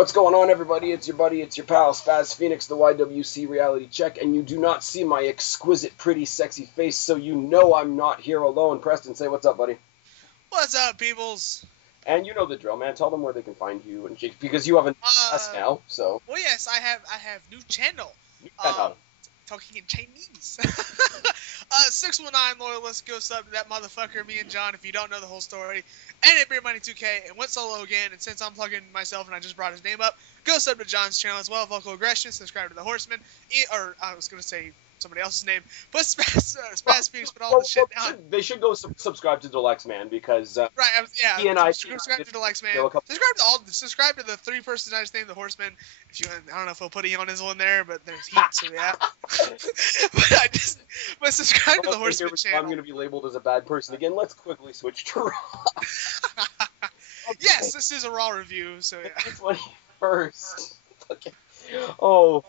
What's going on, everybody? It's your buddy, it's your pal, SpazPhoenix, the YWC Reality Check, and you do not see my exquisite, pretty, sexy face, so you know I'm not here alone. Preston, say what's up, buddy. What's up, peoples? And you know the drill, man. Tell them where they can find you, and because you have a podcast now, so. Well, yes, I have new channel. Talking in Chinese. 619 loyalists, go sub to that motherfucker, me and John, if you don't know the whole story. And it Beer Money 2K, and went solo again, and since I'm plugging myself and I just brought his name up, go sub to John's channel as well, VocalAggression, subscribe to the Horsemen, or I was going to say somebody else's name, but SpazPhoenix put all the shit down. They should go subscribe to Dalyxman, because he and I subscribe to Dalyxman. Subscribe to the three persons I just named the Horsemen. If you, I don't know if we'll put a Yonizzle in there, but there's heat, so yeah. but subscribe to the Horsemen channel. I'm going to be labeled as a bad person again. Let's quickly switch to Raw. Yes, this is a Raw review, so yeah. 21st. Okay. Oh,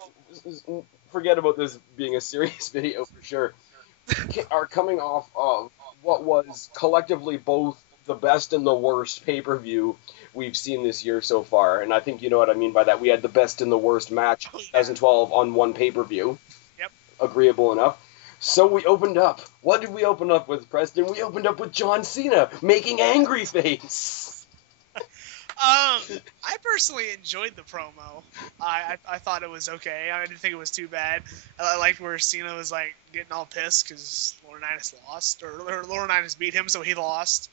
forget about this being a serious video for sure. Are coming off of what was collectively both the best and the worst pay-per-view we've seen this year so far, and I think you know what I mean by that. We had the best and the worst match 2012 on one pay-per-view. Yep. Agreeable enough. So we opened up. What did we open up with, Preston? We opened up with John Cena making angry face. I personally enjoed the promo. I thought it was okay. I didn't think it was too bad. I liked where Cena was like getting all pissed because Laurinaitis lost, or Laurinaitis beat him, so he lost.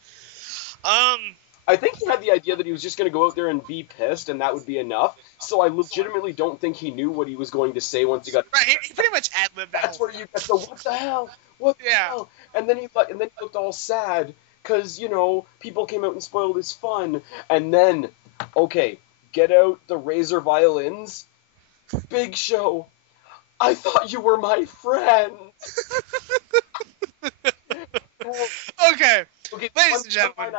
I think he had the idea that he was just going to go out there and be pissed, and that would be enough. So I legitimately don't think he knew what he was going to say once he got. Right, he pretty much ad-libbed that. That's where you get the what the hell, what the hell, and then he looked all sad. Because, you know, people came out and spoiled his fun. And then, okay, get out the Razor violins. Big Show, I thought you were my friend. Okay, ladies and gentlemen.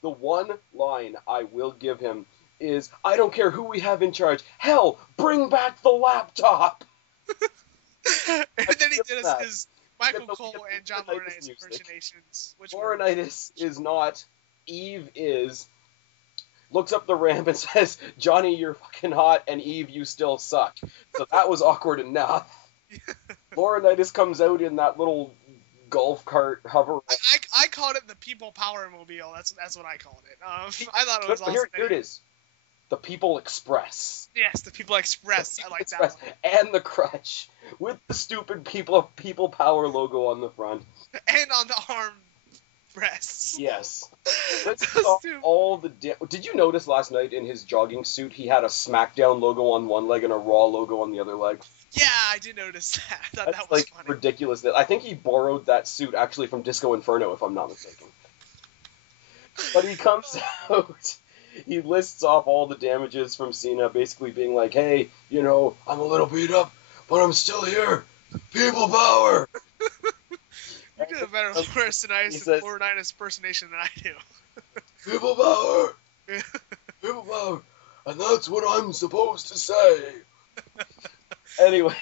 The one line I will give him is, I don't care who we have in charge. Hell, bring back the laptop. And then he did his Michael Cole and John Laurinaitis impersonations. Laurinaitis is not. Eve is. Looks up the ramp and says, Johnny, you're fucking hot, and Eve, you still suck. So that was awkward enough. Laurinaitis comes out in that little golf cart hover. I called it the People Power Mobile. That's what I called it. I thought it was awesome. Here it is. The People Express. Yes, the People Express. I like that one. And the crutch with the stupid People Power logo on the front. And on the arm breasts. Yes. All the Did you notice last night in his jogging suit he had a SmackDown logo on one leg and a Raw logo on the other leg? Yeah, I did notice that. I thought that was funny. Ridiculous. I think he borrowed that suit actually from Disco Inferno, if I'm not mistaken. But he comes out. He lists off all the damages from Cena, basically being like, hey, you know, I'm a little beat up, but I'm still here. People power! You do a better Laurinaitis impersonation than I do. People power! People power! And that's what I'm supposed to say! Anyways,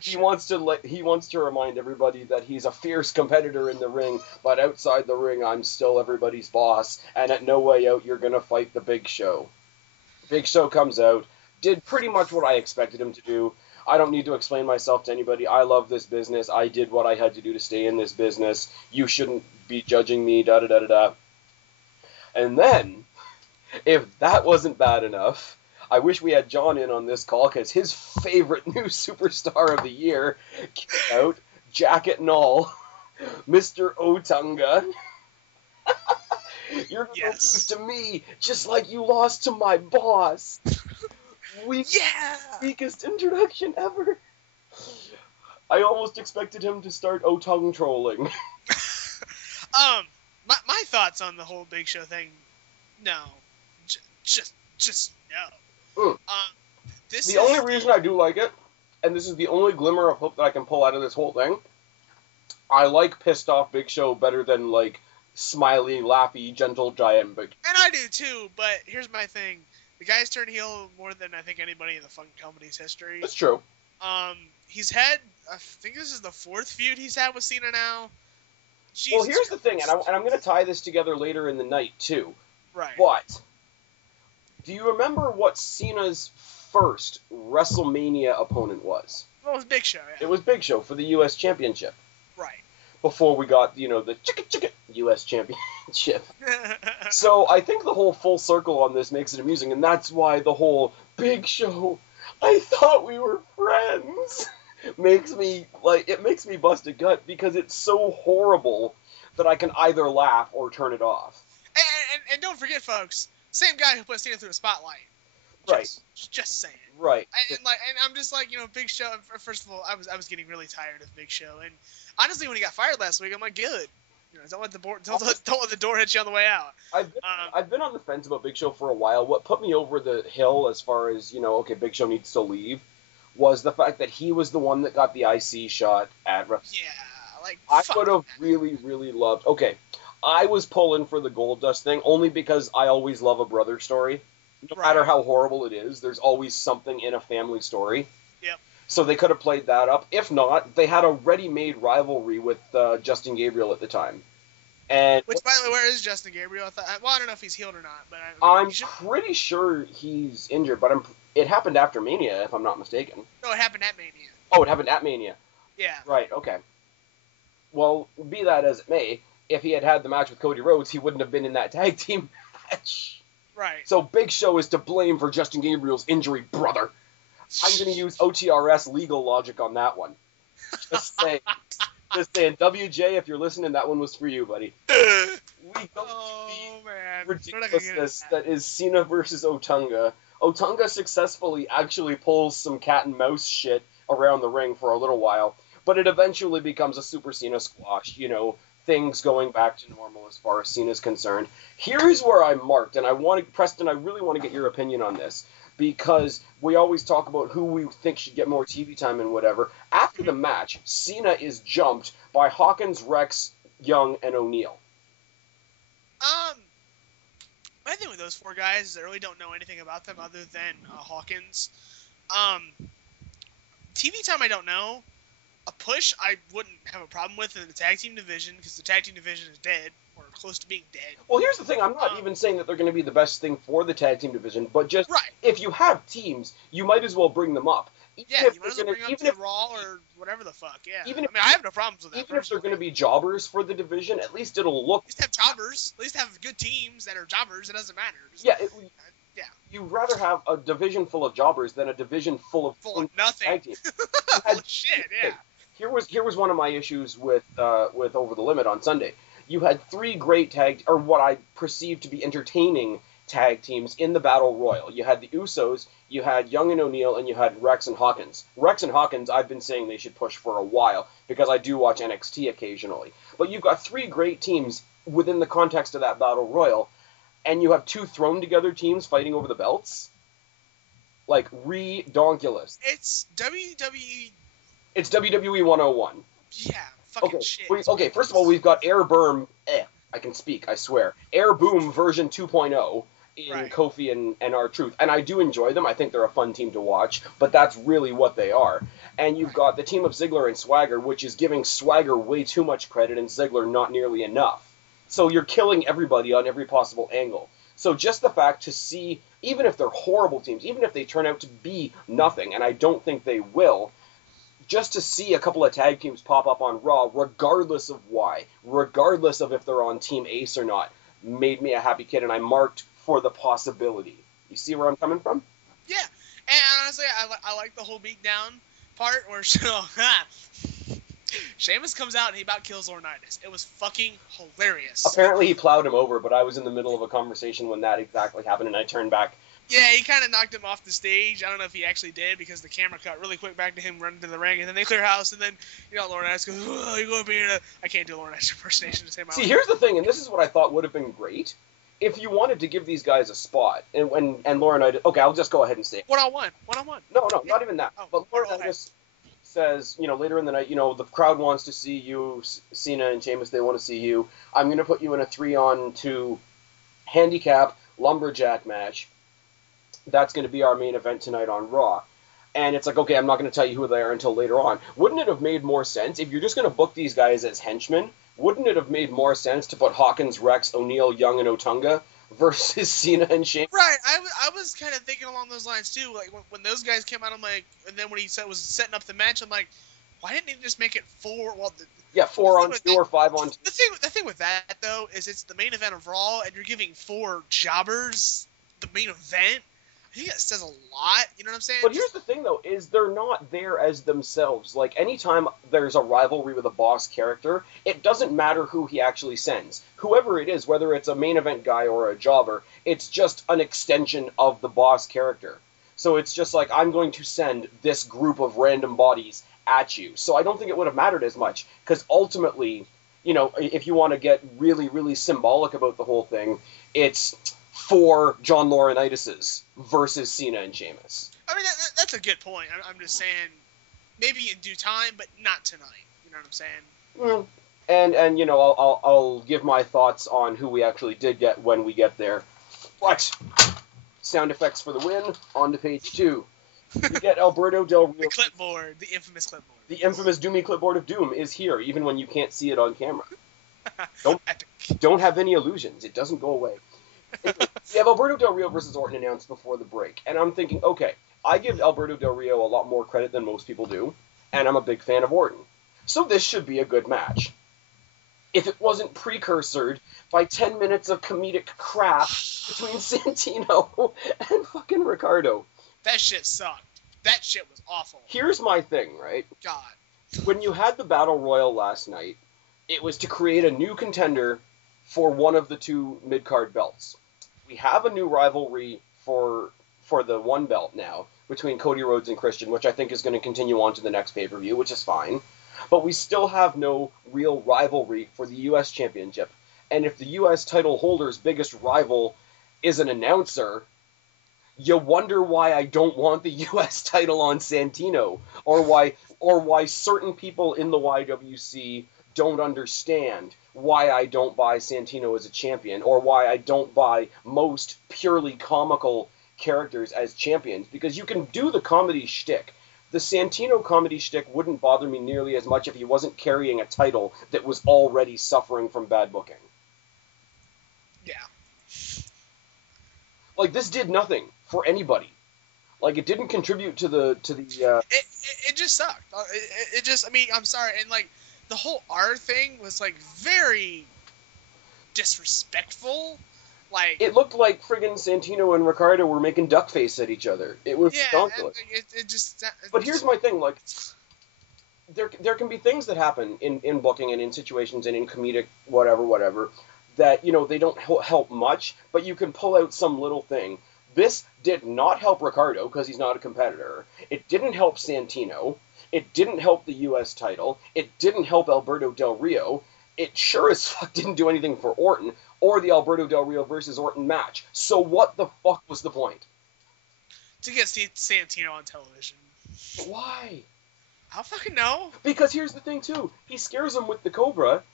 he wants to remind everybody that he's a fierce competitor in the ring, but outside the ring, I'm still everybody's boss, and at No Way Out, you're gonna fight the Big Show. Big Show comes out, did pretty much what I expected him to do. I don't need to explain myself to anybody. I love this business. I did what I had to do to stay in this business. You shouldn't be judging me, da-da-da-da-da. And then, if that wasn't bad enough, I wish we had John in on this call, because his favorite new superstar of the year came out, jacket and all, Mr. Otunga. You're going to lose to me, just like you lost to my boss. Weakest introduction ever. I almost expected him to start Otung trolling. My thoughts on the whole Big Show thing, no. Just no. The only reason I do like it, and this is the only glimmer of hope that I can pull out of this whole thing, I like pissed off Big Show better than, like, smiley, laughy, gentle giant Big Show. And I do too, but here's my thing. The guy's turned heel more than I think anybody in the fucking company's history. That's true. He's had, I think this is the fourth feud he's had with Cena now. Jesus well, here's Christ. The thing, and I'm going to tie this together later in the night, too. Right. But Do you remember what Cena's first WrestleMania opponent was? Well, it was Big Show, yeah. It was Big Show for the U.S. Championship. Right. Before we got, the chicka U.S. Championship. So I think the whole full circle on this makes it amusing, and that's why the whole Big Show, I thought we were friends, makes me bust a gut, because it's so horrible that I can either laugh or turn it off. And don't forget, folks, same guy who put Cena through the spotlight. Right. Just saying. Right. And I'm just like, Big Show. First of all, I was getting really tired of Big Show, and honestly, when he got fired last week, I'm like, good. Don't let the door hit you on the way out. I've been on the fence about Big Show for a while. What put me over the hill, as far as okay, Big Show needs to leave, was the fact that he was the one that got the IC shot at WrestleMania. Yeah, I would have really, really loved. Okay, I was pulling for the Goldust thing only because I always love a brother story. No matter how horrible it is, there's always something in a family story. Yep. So they could have played that up. If not, they had a ready-made rivalry with Justin Gabriel at the time. Which, by the way, where is Justin Gabriel? I don't know if he's healed or not, but I'm pretty sure he's injured. But it happened after Mania, if I'm not mistaken. No, it happened at Mania. Oh, it happened at Mania. Yeah. Right. Okay. Well, be that as it may, if he had the match with Cody Rhodes, he wouldn't have been in that tag team match. Right. So Big Show is to blame for Justin Gabriel's injury, brother. I'm going to use OTRS legal logic on that one. Just saying. WJ, if you're listening, that one was for you, buddy. We go to the ridiculousness that is Cena versus Otunga. Otunga successfully actually pulls some cat and mouse shit around the ring for a little while, but it eventually becomes a Super Cena squash, things going back to normal as far as Cena's concerned. Here's where I marked, and Preston, I really want to get your opinion on this, because we always talk about who we think should get more TV time and whatever. After the match, Cena is jumped by Hawkins, Rex, Young, and O'Neal. My thing with those four guys is I really don't know anything about them other than Hawkins. TV time, I don't know. A push, I wouldn't have a problem with in the tag team division, because the tag team division is dead, or close to being dead. Well, here's the thing. I'm not even saying that they're going to be the best thing for the tag team division, but just if you have teams, you might as well bring them up. You might as well bring them to Raw or whatever the fuck, yeah. I have no problems with that. Even if they're going to be jobbers for the division, at least it'll look... At least have jobbers. At least have good teams that are jobbers. It doesn't matter. You'd rather have a division full of jobbers than a division full of nothing. Tag teams. Shit, yeah. Here was one of my issues with Over the Limit on Sunday. You had three great what I perceived to be entertaining tag teams in the Battle Royal. You had the Usos, you had Young and O'Neal, and you had Rex and Hawkins. Rex and Hawkins, I've been saying they should push for a while, because I do watch NXT occasionally. But you've got three great teams within the context of that Battle Royal, and you have two thrown-together teams fighting over the belts? Like, redonkulous. It's WWE... It's WWE 101. Yeah, fucking shit. Okay, first of all, we've got Air Boom... I can speak, I swear. Air Boom version 2.0 in Kofi and R-Truth. And I do enjoy them. I think they're a fun team to watch, but that's really what they are. And you've got the team of Ziggler and Swagger, which is giving Swagger way too much credit and Ziggler not nearly enough. So you're killing everybody on every possible angle. So just the fact to see, even if they're horrible teams, even if they turn out to be nothing, and I don't think they will, just to see a couple of tag teams pop up on Raw, regardless of why, regardless of if they're on Team Ace or not, made me a happy kid, and I marked for the possibility. You see where I'm coming from? Yeah, and honestly, I like the whole beatdown part where Sheamus comes out and he about kills Laurinaitis. It was fucking hilarious. Apparently he plowed him over, but I was in the middle of a conversation when that exactly happened, and I turned back. Yeah, he kind of knocked him off the stage. I don't know if he actually did, because the camera cut really quick back to him running to the ring, and then they clear house, and then, Laurinaitis goes, "Oh, you're going to be in a..." I can't do Laurinaitis impersonation to say my See, here's the thing, and this is what I thought would have been great. If you wanted to give these guys a spot, and Laurinaitis... Okay, I'll just go ahead and say it. One-on-one. No, not even that. But Laurinaitis says, later in the night, the crowd wants to see you, Cena and Sheamus, they want to see you. I'm going to put you in a 3-on-2 handicap lumberjack match. That's going to be our main event tonight on Raw. And it's like, okay, I'm not going to tell you who they are until later on. Wouldn't it have made more sense, if you're just going to book these guys as henchmen, wouldn't it have made more sense to put Hawkins, Rex, O'Neal, Young, and Otunga versus Cena and Sheamus. Right, I was kind of thinking along those lines too. Like when those guys came out, I'm like, and then when he was setting up the match, I'm like, why didn't he just make it 4? Well, 4-on-2 or 5-on-2. The thing with that though is it's the main event of Raw, and you're giving 4 jobbers the main event. I think that says a lot. You know what I'm saying? But here's the thing, though, is they're not there as themselves. Like, anytime there's a rivalry with a boss character, it doesn't matter who he actually sends. Whoever it is, whether it's a main event guy or a jobber, it's just an extension of the boss character. So it's just like, I'm going to send this group of random bodies at you. So I don't think it would have mattered as much, because ultimately, you know, if you want to get really, really symbolic about the whole thing, it's 4 John Laurinaitis versus Cena and Sheamus. I mean, that's a good point. I'm just saying, maybe in due time, but not tonight. You know what I'm saying? And you know, I'll give my thoughts on who we actually did get when we get there. But sound effects for the win. On to page 2. We get Alberto Del Rio. The clipboard, the infamous clipboard. The infamous Doomy clipboard of doom is here, even when you can't see it on camera. Don't have any illusions. It doesn't go away. We have Alberto Del Rio versus Orton announced before the break, and I'm thinking, okay, I give Alberto Del Rio a lot more credit than most people do, and I'm a big fan of Orton. So this should be a good match. If it wasn't precursored by 10 minutes of comedic crap between Santino and fucking Ricardo. That shit sucked. That shit was awful. Here's my thing, right? God. When you had the Battle Royal last night, it was to create a new contender for one of the 2 mid-card belts. We have a new rivalry for the 1 belt now between Cody Rhodes and Christian, which I think is going to continue on to the next pay-per-view, which is fine. But we still have no real rivalry for the U.S. Championship. And if the U.S. title holder's biggest rival is an announcer, you wonder why I don't want the U.S. title on Santino, or why certain people in the YWC don't understand why I don't buy Santino as a champion, or why I don't buy most purely comical characters as champions, because you can do the comedy shtick. The Santino comedy shtick wouldn't bother me nearly as much if he wasn't carrying a title that was already suffering from bad booking. Yeah. Like, this did nothing for anybody. Like, it didn't contribute to the It just sucked. It just, I mean, I'm sorry, and like, the whole R thing was like very disrespectful. Like, it looked like friggin' Santino and Ricardo were making duck face at each other. It was ridiculous. But here's my thing, like, there can be things that happen in booking and in situations and in comedic whatever that, you know, they don't help much, but you can pull out some little thing. This did not help Ricardo because he's not a competitor. It didn't help Santino. It didn't help the U.S. title. It didn't help Alberto Del Rio. It sure as fuck didn't do anything for Orton or the Alberto Del Rio versus Orton match. So what the fuck was the point? To get Santino on television. Why? I don't fucking know. Because here's the thing, too. He scares him with the Cobra,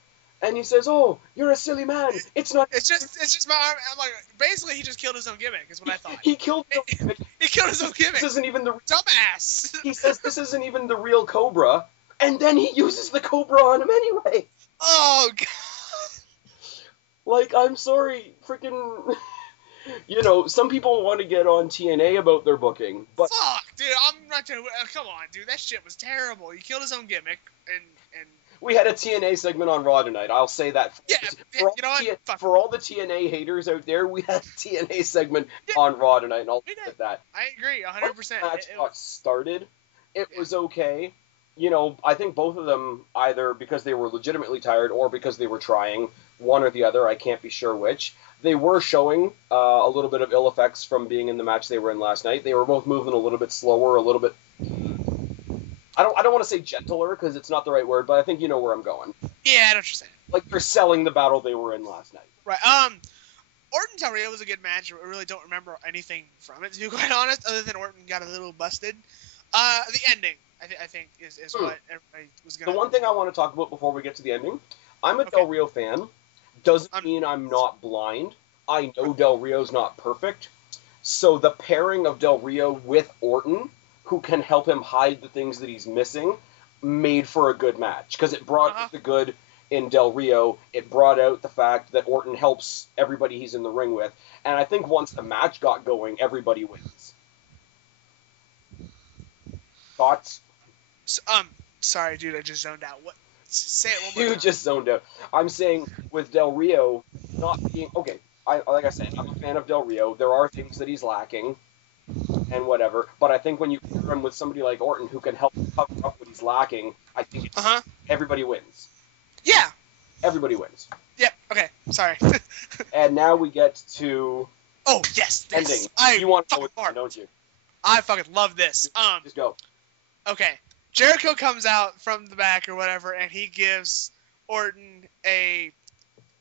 and he says, "Oh, you're a silly man. It's not." It's just my arm. I'm like, basically, he just killed his own gimmick. Is what I thought. He killed his own gimmick. He killed his own gimmick. This isn't even the dumbass. He says this isn't even the real Cobra, and then he uses the Cobra on him anyway. Oh god. Like, I'm sorry, freaking. You know, some people want to get on TNA about their booking, but fuck, dude, I'm not gonna. Come on, dude, that shit was terrible. He killed his own gimmick, and. We had a TNA segment on Raw tonight. I'll say that. Yeah, you know what? For all the TNA haters out there, we had a TNA segment on Raw tonight, and I'll say that. I agree, 100%. Once the match got started, it was okay. You know, I think both of them, either because they were legitimately tired or because they were trying, one or the other, I can't be sure which. They were showing a little bit of ill effects from being in the match they were in last night. They were both moving a little bit slower, a little bit... I don't want to say gentler, because it's not the right word, but I think you know where I'm going. Yeah, I know what you're saying. Like, they're selling the battle they were in last night. Right. Orton Del Rio was a good match. I really don't remember anything from it, to be quite honest, other than Orton got a little busted. The ending, I think, is what everybody was going to... The one thing I want to talk about before we get to the ending, I'm a Del Rio fan. Doesn't mean I'm not blind. I know Del Rio's not perfect. So the pairing of Del Rio with Orton, who can help him hide the things that he's missing, made for a good match. Because it brought the good, in Del Rio, it brought out the fact that Orton helps everybody he's in the ring with. And I think once the match got going, everybody wins. Thoughts? Sorry, dude, I just zoned out. What? Say it one more time. You just zoned out. I'm saying with Del Rio not being... Okay, like I said, I'm a fan of Del Rio. There are things that he's lacking and whatever, but I think when you pair him with somebody like Orton who can help cover up what he's lacking, I think everybody wins. Yeah. Everybody wins. Yep, okay, sorry. And now we get to... Oh, yes, this. Ending. You want to know what, don't you? I fucking love this. Just go. Okay. Jericho comes out from the back or whatever, and he gives Orton a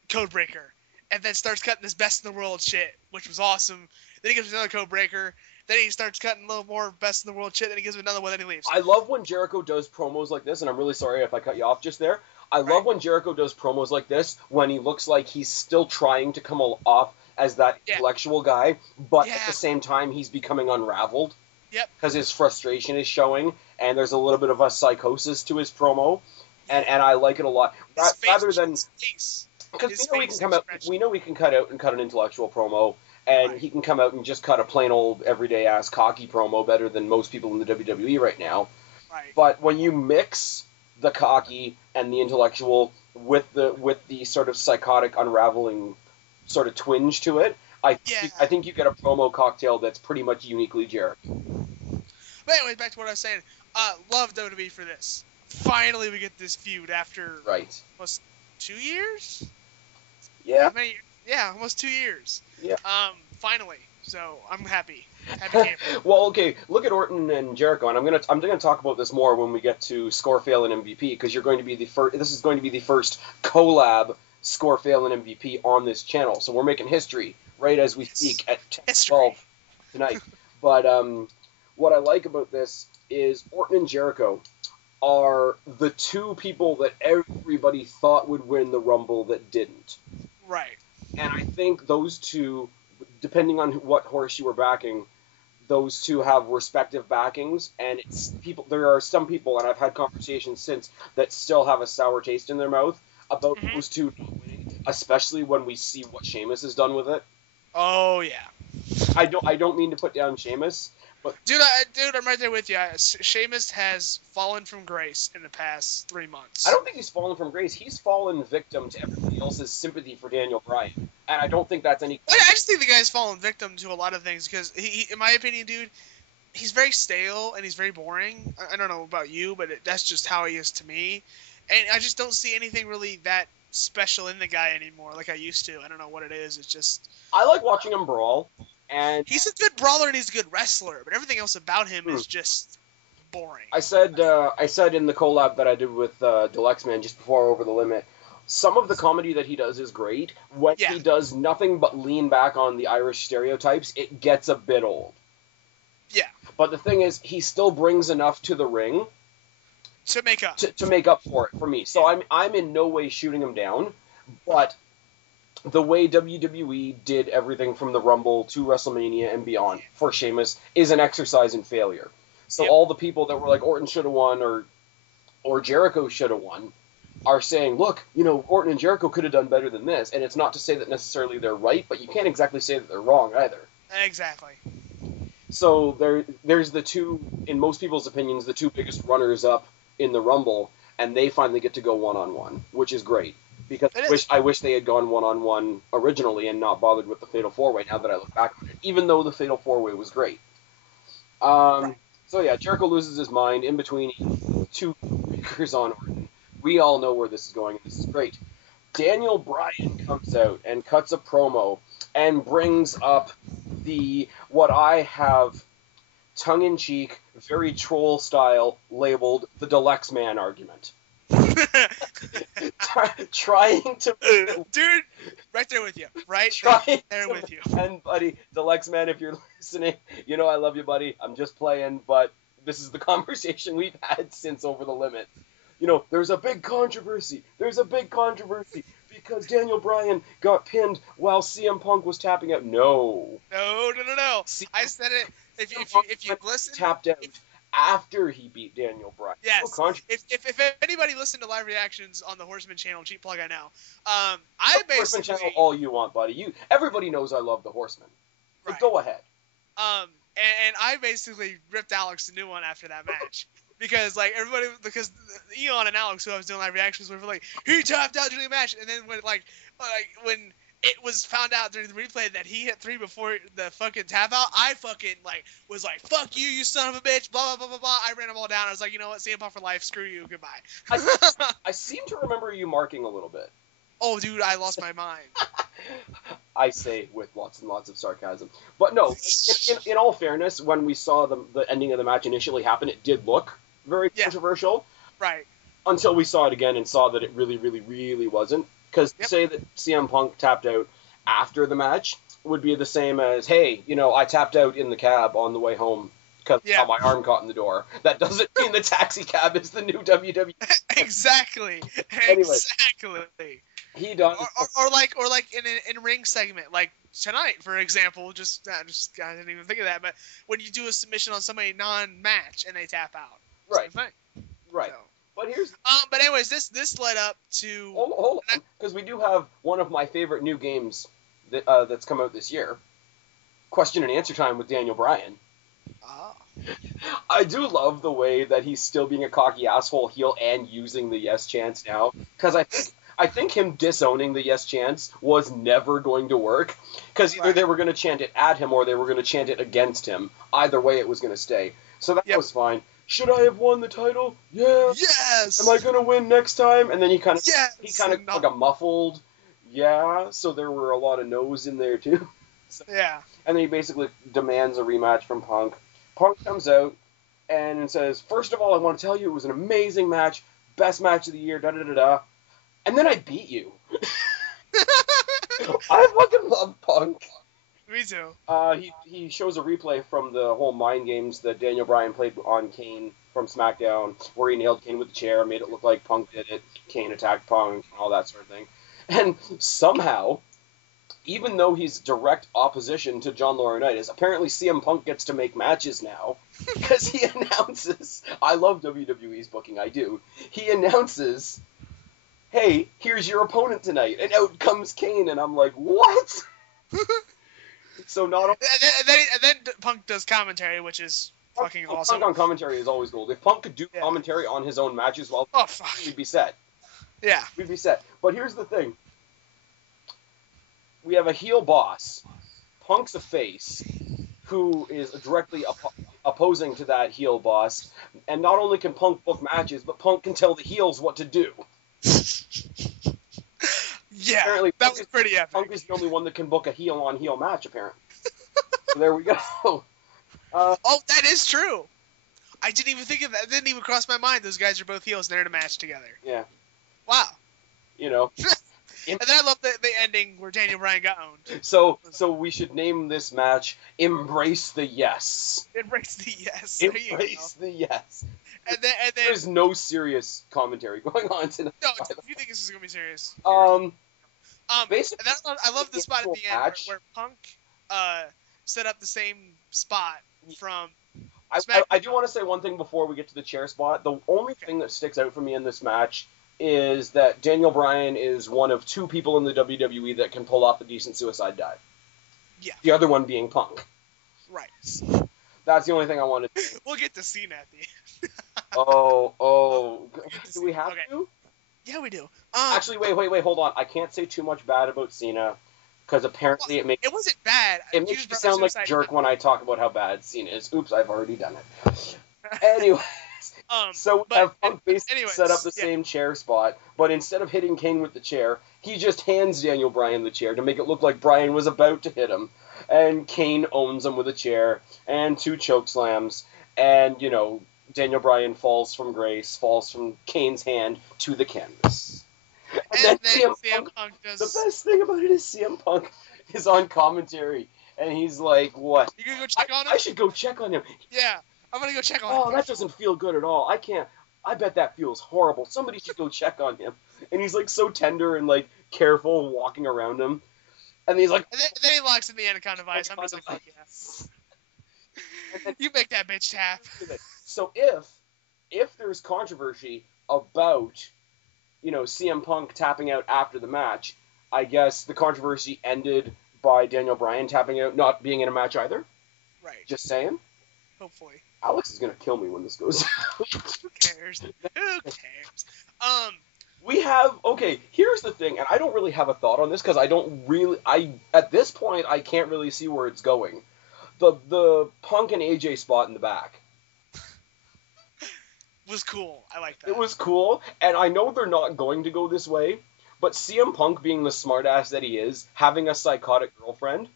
code breaker, and then starts cutting this best in the world shit, which was awesome. Then he gives another code breaker. Then he starts cutting a little more best in the world shit. Then he gives him another one. Then he leaves. I love when Jericho does promos like this, and I'm really sorry if I cut you off just there. I love when Jericho does promos like this when he looks like he's still trying to come off as that intellectual guy, but at the same time he's becoming unraveled. Yep. Because his frustration is showing, and there's a little bit of a psychosis to his promo, and I like it a lot. Rather than because we know we can cut out and cut an intellectual promo, and he can come out and just cut a plain old everyday ass cocky promo better than most people in the WWE right now. Right. But when you mix the cocky and the intellectual with the sort of psychotic unraveling sort of twinge to it, I think you get a promo cocktail that's pretty much uniquely Jericho. But anyway, back to what I was saying. Love WWE for this. Finally, we get this feud after almost 2 years. Yeah. Almost 2 years. Yeah. Finally. So I'm happy. Happy Well, okay. Look at Orton and Jericho, and I'm gonna talk about this more when we get to Score, Fail, and MVP, because you're going to be the first. This is going to be the first collab Score, Fail, and MVP on this channel. So we're making history right as we speak at 10:12 tonight. But what I like about this is Orton and Jericho are the two people that everybody thought would win the Rumble that didn't. Right. And I think those two, depending on what horse you were backing, those two have respective backings, and there are some people, and I've had conversations since, that still have a sour taste in their mouth about those two winning, especially when we see what Sheamus has done with it. Oh yeah. I don't mean to put down Sheamus, but dude, I'm right there with you. Sheamus has fallen from grace in the past 3 months. I don't think he's fallen from grace. He's fallen victim to everybody else's sympathy for Daniel Bryan, and I don't think that's any. I just think the guy's fallen victim to a lot of things because he, in my opinion, dude, he's very stale and he's very boring. I don't know about you, but that's just how he is to me, and I just don't see anything really that special in the guy anymore like I used to. I don't know what it is. It's just I like watching him brawl. And he's a good brawler and he's a good wrestler, but everything else about him is just boring. I said in the collab that I did with Dalyxman just before Over the Limit, some of the comedy that he does is great. When he does nothing but lean back on the Irish stereotypes, it gets a bit old. Yeah. But the thing is, he still brings enough to the ring to make up to make up for it for me. So I'm in no way shooting him down, but the way WWE did everything from the Rumble to WrestleMania and beyond for Sheamus is an exercise in failure. So all the people that were like Orton should have won or Jericho should have won are saying, look, Orton and Jericho could have done better than this. And it's not to say that necessarily they're right, but you can't exactly say that they're wrong either. Exactly. So there's the two, in most people's opinions, the two biggest runners-up in the Rumble, and they finally get to go one-on-one, which is great. Because I wish they had gone one-on-one originally and not bothered with the Fatal 4-Way now that I look back on it, even though the Fatal 4-Way was great. So yeah, Jericho loses his mind in between two breakers on Orton. We all know where this is going, and this is great. Daniel Bryan comes out and cuts a promo and brings up what I have tongue-in-cheek, very troll-style, labeled the Dalyxman argument. Trying to dude, right there with you, with you. And buddy, Dalyxman, if you're listening, I love you, buddy. I'm just playing, but this is the conversation we've had since Over the Limit. There's a big controversy. Because Daniel Bryan got pinned while CM Punk was tapping out. No. I said it. If you listen, tapped out after he beat Daniel Bryan. Yes. If anybody listened to live reactions on the Horseman channel, cheap plug I know. I basically Horseman channel all you want, buddy. Everybody knows I love the Horseman. So right. Go ahead. And I basically ripped Alex a new one after that match. Because Eon and Alex, who I was doing live reactions with, were like, he tapped out during the match, and then when it was found out during the replay that he hit 3 before the fucking tap out, I fucking was like, fuck you, you son of a bitch, blah blah blah blah blah. I ran them all down. I was like, you know what, CM Punk for life, screw you, goodbye. I seem to remember you marking a little bit. Oh, dude, I lost my mind. I say with lots and lots of sarcasm. But no, in all fairness, when we saw the ending of the match initially happen, it did look very controversial. Right. Until we saw it again and saw that it really, really, really wasn't. Because to say that CM Punk tapped out after the match would be the same as, hey, I tapped out in the cab on the way home because my arm caught in the door. That doesn't mean the taxi cab is the new WWE. Exactly. Anyway. Exactly. He does. Or like in a ring segment, like tonight, for example. I didn't even think of that, but when you do a submission on somebody non-match and they tap out, right? Same thing. Right. So. But here's. But anyways, this led up to. Hold on, because we do have one of my favorite new games that's come out this year. Question and answer time with Daniel Bryan. Ah. I do love the way that he's still being a cocky asshole heel and using the yes chants now, because I think him disowning the yes chants was never going to work, because either they were going to chant it at him or they were going to chant it against him. Either way, it was going to stay. So that was fine. Should I have won the title? Yeah. Yes. Am I going to win next time? And then he kind of like a muffled, yeah. So there were a lot of no's in there too. Yeah. And then he basically demands a rematch from Punk. Punk comes out and says, first of all, I want to tell you it was an amazing match, best match of the year, da-da-da-da. And then I beat you. I fucking love Punk. Me too. He shows a replay from the whole mind games that Daniel Bryan played on Kane from SmackDown, where he nailed Kane with the chair, made it look like Punk did it, Kane attacked Punk, and all that sort of thing. And somehow, even though he's direct opposition to John Laurinaitis, apparently CM Punk gets to make matches now, because he announces, I love WWE's booking, I do, he announces, hey, here's your opponent tonight, and out comes Kane, and I'm like, what? So not only... and then Punk does commentary, which is fucking awesome. Punk on commentary is always gold. If Punk could do commentary on his own matches, well, we'd be set. Yeah. We'd be set. But here's the thing. We have a heel boss. Punk's a face who is directly opposing to that heel boss. And not only can Punk book matches, but Punk can tell the heels what to do. Yeah, apparently, that was pretty epic. Punk is the only one that can book a heel-on-heel match, apparently. So there we go. That is true. I didn't even think of that. It didn't even cross my mind. Those guys are both heels and they're in a match together. Yeah. Wow. You know. And then I love the ending where Daniel Bryan got owned. So we should name this match Embrace the Yes. Embrace the Yes. Embrace the Yes. And then there's no serious commentary going on tonight. No, you think this is gonna be serious? Basically, and then I love the spot at the end where Punk set up the same spot from. I do want to say one thing before we get to the chair spot. The only thing that sticks out for me in this match is that Daniel Bryan is one of 2 people in the WWE that can pull off a decent suicide dive. Yeah. The other one being Punk. Right. That's the only thing I wanted to say. We'll get to Cena at the end. Do we have to? Yeah, we do. Actually, wait, hold on. I can't say too much bad about Cena, because apparently it wasn't bad. It makes me sound like a jerk when I talk about how bad Cena is. Oops, I've already done it. Anyways, so we have Punk basically set up the same chair spot, but instead of hitting Kane with the chair, he just hands Daniel Bryan the chair to make it look like Bryan was about to hit him, and Kane owns him with a chair and 2 choke slams, and Daniel Bryan falls from grace, falls from Kane's hand to the canvas. And then CM Punk does... The best thing about it is CM Punk is on commentary, and he's like, what? You gonna go check on him? I should go check on him. Yeah, I'm gonna go check on him. Oh, that doesn't feel good at all. I can't. I bet that feels horrible. Somebody should go check on him. And he's like so tender and like careful walking around him. And he's like... And then he locks in the Anaconda Vice. I'm just like, yes. You make that bitch tap. So if there's controversy about, CM Punk tapping out after the match, I guess the controversy ended by Daniel Bryan tapping out, not being in a match either. Right. Just saying. Hopefully. Alex is gonna kill me when this goes out. Who cares? Who cares? Here's the thing, and I don't really have a thought on this because at this point I can't really see where it's going. The Punk and AJ spot in the back was cool. I like that. It was cool, and I know they're not going to go this way, but CM Punk being the smartass that he is, having a psychotic girlfriend.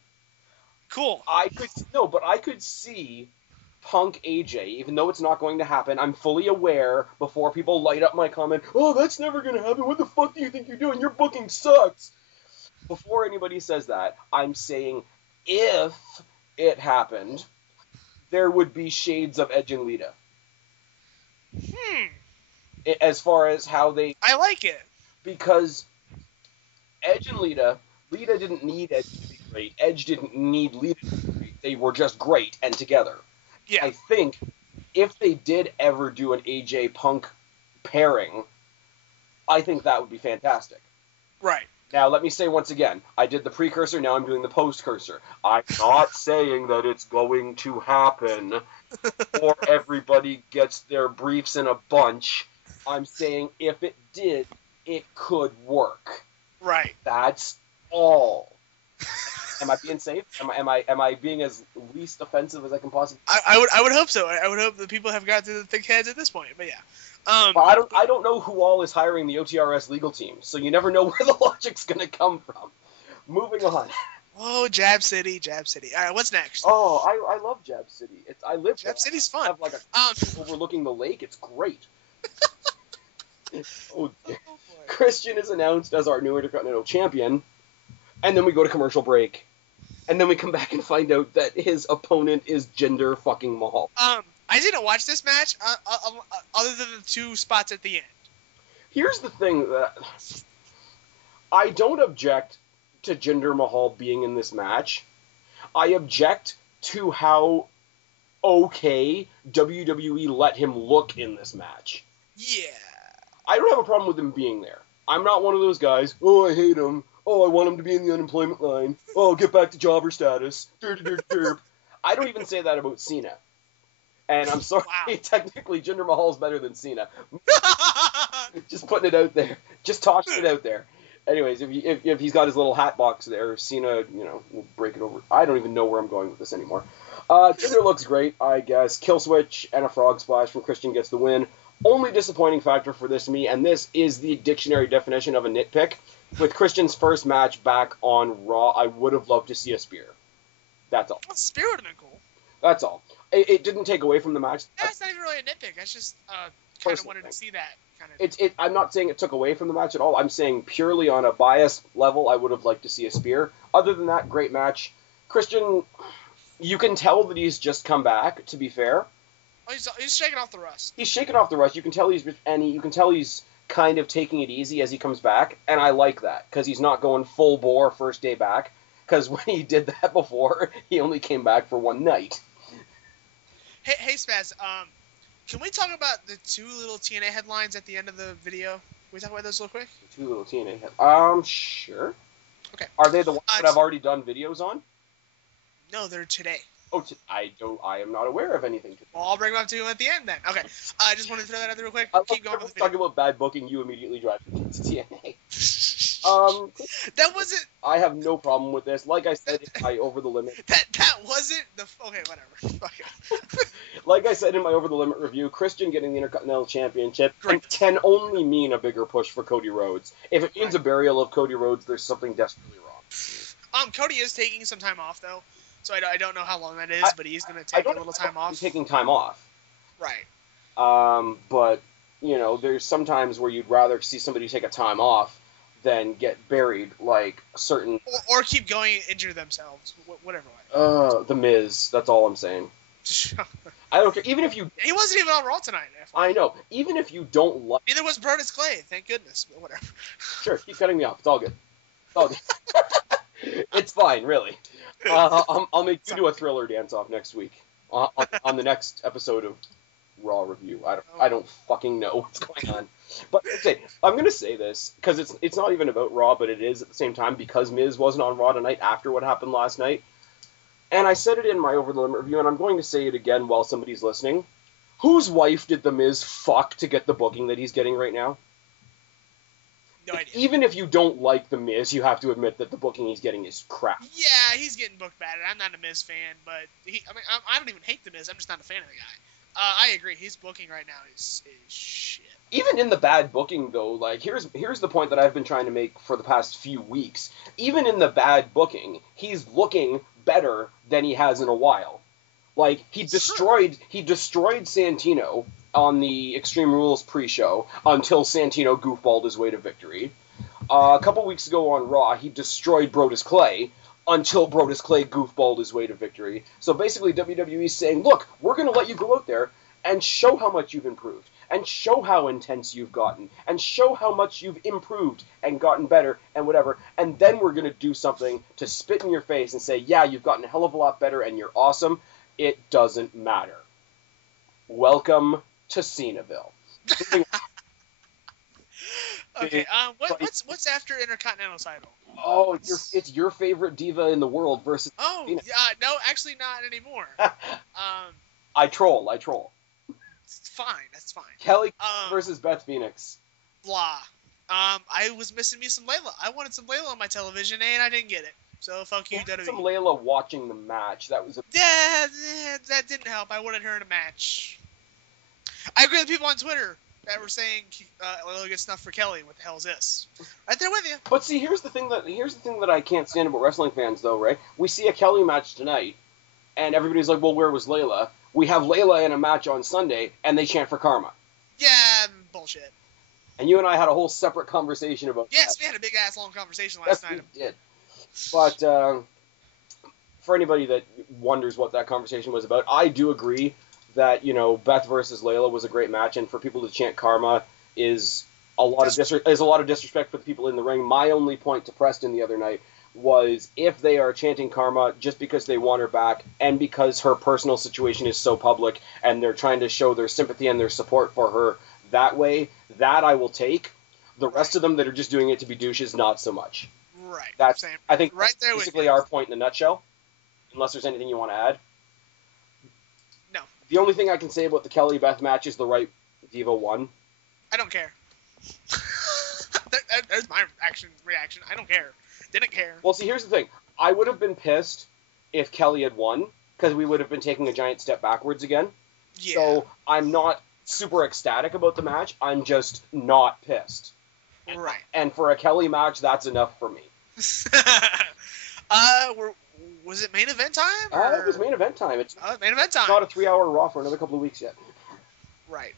Cool. I could see Punk AJ, even though it's not going to happen. I'm fully aware before people light up my comment, oh, that's never going to happen. What the fuck do you think you're doing? Your booking sucks. Before anybody says that, I'm saying if it happened, there would be shades of Edge and Lita. As far as how they... I like it. Because Edge and Lita didn't need Edge to be great. Edge didn't need Lita to be great. They were just great and together. Yeah. I think if they did ever do an AJ Punk pairing, I think that would be fantastic. Right. Now, let me say once again, I did the precursor, now I'm doing the post-cursor. I'm not saying that it's going to happen, or everybody gets their briefs in a bunch. I'm saying if it did, it could work. Right. That's all. Am I being safe? Am I being as least offensive as I can possibly? I would hope so. I would hope that people have got to the thick heads at this point. But yeah. Well, I don't know who all is hiring the OTRS legal team, so you never know where the logic's gonna come from. Moving on. Oh, Jab City. All right, what's next? Oh, I love Jab City. I live there. Jab City's fun. I have like overlooking the lake. It's great. Oh, dear. Christian is announced as our new Intercontinental Champion, and then we go to commercial break, and then we come back and find out that his opponent is Jinder fucking Mahal. I didn't watch this match other than the two spots at the end. Here's the thing that I don't object to Jinder Mahal being in this match. I object to how okay WWE let him look in this match. Yeah. I don't have a problem with him being there. I'm not one of those guys, oh, I hate him. Oh, I want him to be in the unemployment line. Oh, get back to jobber status. I don't even say that about Cena. And I'm sorry, wow. Technically, Jinder Mahal's better than Cena. Just putting it out there. Just tossing it out there. Anyways, if he's got his little hat box there, Cena, will break it over. I don't even know where I'm going with this anymore. Jinder looks great, I guess. Kill switch and a frog splash from Christian gets the win. Only disappointing factor for this me, and this is the dictionary definition of a nitpick. With Christian's first match back on Raw, I would have loved to see a spear. That's all. A spear would have been cool. That's all. It didn't take away from the match. That's not even really a nitpick. That's just kind of wanted to see that. I'm not saying it took away from the match at all. I'm saying purely on a bias level, I would have liked to see a spear. Other than that, great match. Christian, you can tell that he's just come back, to be fair. Oh, he's shaking off the rust. He's shaking off the rust. You can tell he's kind of taking it easy as he comes back, and I like that, because he's not going full bore first day back, because when he did that before, he only came back for one night. Hey, Spaz, can we talk about the two little TNA headlines at the end of the video? Can we talk about those real quick? The two little TNA headlines? Sure. Okay. Are they the ones that I've already done videos on? No, they're today. Oh, I am not aware of anything today. Well, I'll bring them up to you at the end then. Okay. I just wanted to throw that out there real quick. Keep going with the video. Talking about bad booking, you immediately drive to TNA. That wasn't... I have no problem with this. Like I said, I over the limit. That wasn't the... Okay, whatever. Okay. Like I said in my over the limit review, Christian getting the Intercontinental Championship can only mean a bigger push for Cody Rhodes. If it means a burial of Cody Rhodes, there's something desperately wrong. Cody is taking some time off though, so I don't know how long that is, but he's going to take a little time off. He's taking time off. Right. But there's sometimes where you'd rather see somebody take a time off than get buried, like certain... Or keep going and injure themselves, whatever. The Miz, that's all I'm saying. I don't care, even if you... He wasn't even on Raw tonight. I know, even if you don't like... Neither was Brodus Clay, thank goodness, but whatever. Sure, keep cutting me off, it's all good. It's all good. It's fine, really. I'll make you do a Thriller dance-off next week, on the next episode of Raw review. I don't fucking know what's going on. But okay, I'm gonna say this because it's not even about Raw, but it is at the same time because Miz wasn't on Raw tonight after what happened last night. And I said it in my Over the Limit review, and I'm going to say it again while somebody's listening. Whose wife did the Miz fuck to get the booking that he's getting right now? No idea. Even if you don't like the Miz, you have to admit that the booking he's getting is crap. Yeah, he's getting booked bad. I'm not a Miz fan, but I don't even hate the Miz. I'm just not a fan of the guy. I agree. His booking right now is shit. Even in the bad booking, though, like, here's the point that I've been trying to make for the past few weeks. Even in the bad booking, he's looking better than he has in a while. Like, he destroyed Santino on the Extreme Rules pre-show until Santino goofballed his way to victory. A couple weeks ago on Raw, he destroyed Brodus Clay until Brodus Clay goofballed his way to victory. So basically, WWE's saying, look, we're going to let you go out there and show how much you've improved, and show how intense you've gotten, and show how much you've improved and gotten better and whatever, and then we're going to do something to spit in your face and say, yeah, you've gotten a hell of a lot better and you're awesome. It doesn't matter. Welcome to Cenaville. Okay, what's after Intercontinental title? Oh, it's your favorite diva in the world versus... Oh, no, actually not anymore. I troll. It's fine, that's fine. Kelly versus Beth Phoenix. Blah. I was missing me some Layla. I wanted some Layla on my television, and I didn't get it. So fuck you, WWE. Some Layla watching the match. That was Yeah, that didn't help. I wanted her in a match. I agree with people on Twitter that were saying Layla gets snuffed for Kelly. What the hell is this? Right there with you. But see, here's the thing that I can't stand about wrestling fans, though, right? We see a Kelly match tonight, and everybody's like, well, where was Layla? We have Layla in a match on Sunday, and they chant for Karma. Yeah, bullshit. And you and I had a whole separate conversation about Yes, that. we had a big-ass long conversation last night. We did. But for anybody that wonders what that conversation was about, I do agree that, Beth versus Layla was a great match, and for people to chant Karma is a lot of disrespect for the people in the ring. My only point to Preston the other night was if they are chanting Karma just because they want her back and because her personal situation is so public and they're trying to show their sympathy and their support for her that way, that I will take. The rest of them that are just doing it to be douches, not so much. Right. That's, same. I think, right there basically our point in a nutshell, unless there's anything you want to add. No. The only thing I can say about the Kelly Beth match is the right Diva won. I don't care. There's my reaction. I don't care. Didn't care. Well, see, here's the thing. I would have been pissed if Kelly had won, because we would have been taking a giant step backwards again. Yeah. So I'm not super ecstatic about the match. I'm just not pissed. Right. And for a Kelly match, that's enough for me. Was it main event time? It was main event time. It's main event time. not a 3-hour Raw for another couple of weeks yet. Right.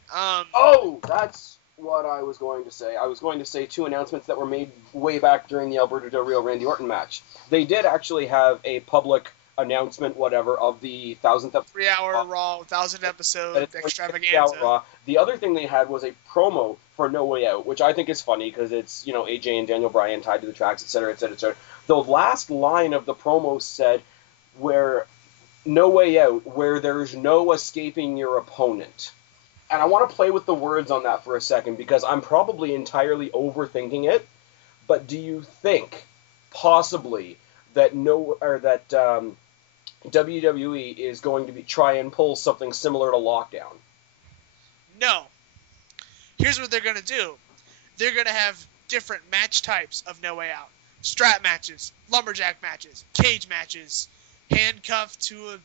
That's what I was going to say. I was going to say 2 announcements that were made way back during the Alberto Del Rio Randy Orton match. They did actually have a public announcement, whatever, of the 1000th episode. 3-hour Raw, 1000 episode extravaganza. Raw. The other thing they had was a promo for No Way Out, which I think is funny because it's, AJ and Daniel Bryan tied to the tracks, etc., etc., etc. The last line of the promo said, where No Way Out, where there's no escaping your opponent. And I want to play with the words on that for a second because I'm probably entirely overthinking it. But do you think possibly that WWE is going to try and pull something similar to Lockdown? No. Here's what they're going to do. They're going to have different match types of No Way Out. Strap matches, lumberjack matches, cage matches, handcuffed to a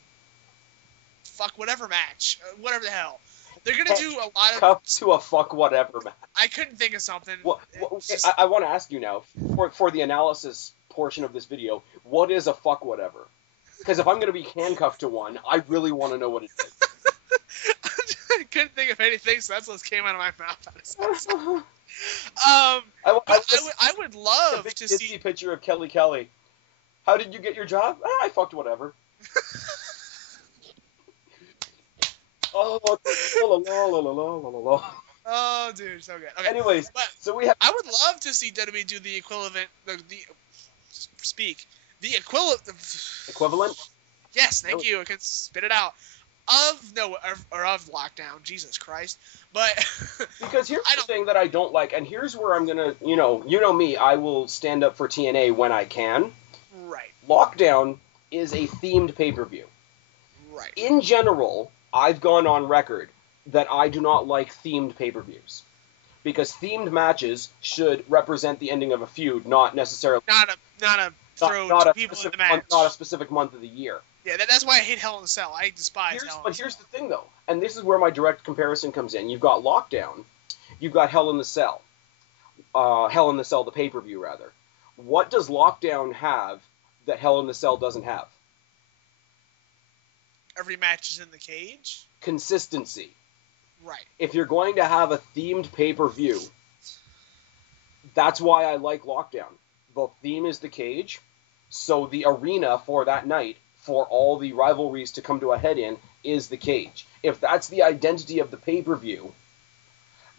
fuck whatever match, whatever the hell. They're going to do a lot of... Cup to a fuck whatever match. I couldn't think of something. I want to ask you now, for the analysis portion of this video, what is a fuck whatever? Because if I'm going to be handcuffed to one, I really want to know what it is. I couldn't think of anything, so that's what came out of my mouth. I would love to see a picture of Kelly. How did you get your job? I fucked whatever. Oh, dude, so good. Okay. Anyways, so we have. I would love to see WWE do the equivalent. The equivalent. Equivalent? Yes, thank you. I can spit it out. of Lockdown. Jesus Christ. But because here's the thing that I don't like, and here's where I'm gonna, you know me, I will stand up for TNA when I can. Right. Lockdown is a themed pay-per-view. Right. In general, I've gone on record that I do not like themed pay-per-views. Because themed matches should represent the ending of a feud, not necessarily... Not a people in the match. Not a specific month of the year. Yeah, that's why I hate Hell in a Cell. I despise Hell in a Cell. But here's the thing, though, and this is where my direct comparison comes in. You've got Lockdown. You've got Hell in the Cell. Hell in the Cell, the pay-per-view, rather. What does Lockdown have that Hell in the Cell doesn't have? Every match is in the cage? Consistency. Right. If you're going to have a themed pay-per-view, that's why I like Lockdown. The theme is the cage, so the arena for that night, for all the rivalries to come to a head in, is the cage. If that's the identity of the pay-per-view,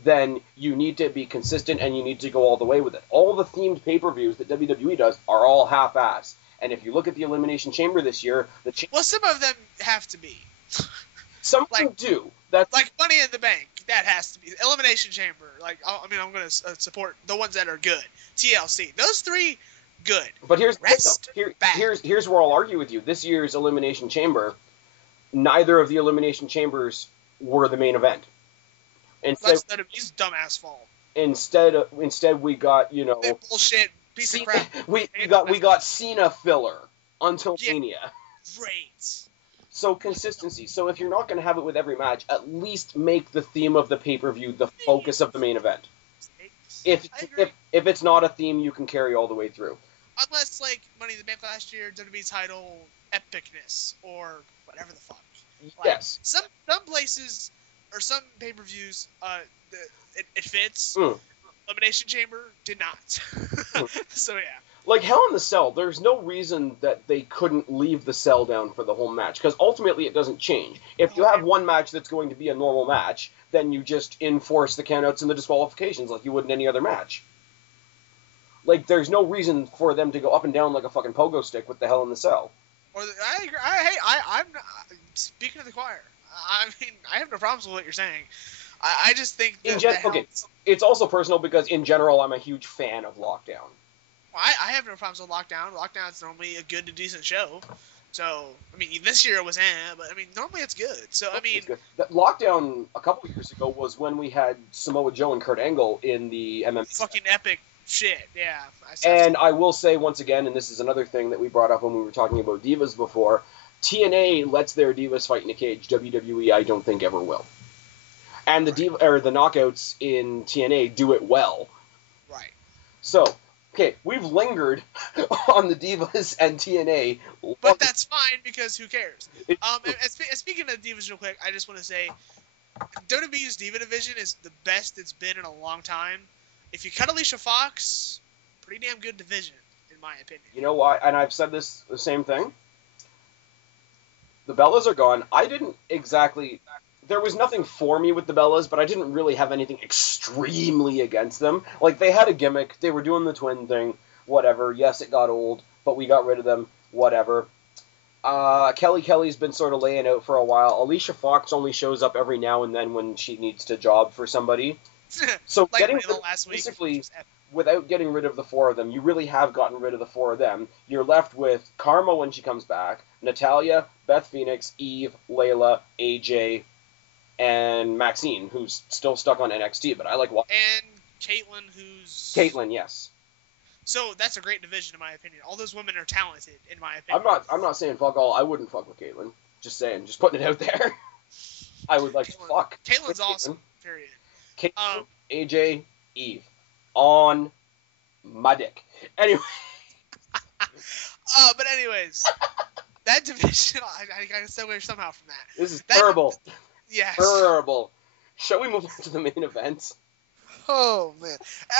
then you need to be consistent and you need to go all the way with it. All the themed pay-per-views that WWE does are all half-ass. And if you look at the Elimination Chamber this year... Well, some of them have to be. Some of them do. That's like Money in the Bank. That has to be. Elimination Chamber. I'm going to support the ones that are good. TLC. Those three, good. But here's Rest, here's where I'll argue with you. This year's Elimination Chamber, neither of the Elimination Chambers were the main event. That's WWE's dumbass fault. Instead, we got, bullshit piece of crap. We got Cena filler until Mania. Great. So consistency. So if you're not going to have it with every match, at least make the theme of the pay-per-view the focus of the main event. If it's not a theme, you can carry all the way through. Unless, like, Money in the Bank last year, WWE title epicness, or whatever the fuck. Yes. Some places, or some pay-per-views, it fits. Elimination Chamber did not. So, yeah. Like Hell in the Cell, there's no reason that they couldn't leave the cell down for the whole match, because ultimately it doesn't change. If you have one match that's going to be a normal match, then you just enforce the countouts and the disqualifications like you would in any other match. Like, there's no reason for them to go up and down like a fucking pogo stick with the Hell in the Cell. I agree. I'm speaking to the choir. I mean, I have no problems with what you're saying. I just think that it's also personal because in general I'm a huge fan of Lockdown. Well, I have no problems with Lockdown. Lockdown's normally a good to decent show. So, I mean, this year it was but I mean, normally it's good. So, I mean... Lockdown a couple of years ago was when we had Samoa Joe and Kurt Angle in the MMA. Fucking epic shit, yeah. And I will say once again, and this is another thing that we brought up when we were talking about divas before, TNA lets their divas fight in a cage. WWE, I don't think, ever will. And the knockouts in TNA do it well. Right. So... Okay, we've lingered on the Divas and TNA. But that's fine, because who cares? And speaking of Divas real quick, I just want to say, WWE's Diva division is the best it's been in a long time. If you cut Alicia Fox, pretty damn good division, in my opinion. You know why? And I've said the same thing. The Bellas are gone. I didn't exactly... There was nothing for me with the Bellas, but I didn't really have anything extremely against them. Like, they had a gimmick. They were doing the twin thing. Whatever. Yes, it got old, but we got rid of them. Whatever. Kelly's been sort of laying out for a while. Alicia Fox only shows up every now and then when she needs to job for somebody. So like basically, without getting rid of the four of them, you really have gotten rid of the four of them. You're left with Karma when she comes back, Natalya, Beth Phoenix, Eve, Layla, AJ, and Maxine, who's still stuck on NXT, but I like watching. And Caitlyn, who's... Caitlyn, yes. So that's a great division, in my opinion. All those women are talented, in my opinion. I'm not saying fuck all. I wouldn't fuck with Caitlyn. Just saying. Just putting it out there. I would like to fuck. Caitlyn's awesome, period. Caitlyn, AJ, Eve. On my dick. Anyway. But anyways, that division, I got to stay away somehow from that. This is terrible. Yes. Terrible. Shall we move on to the main event? Oh, man.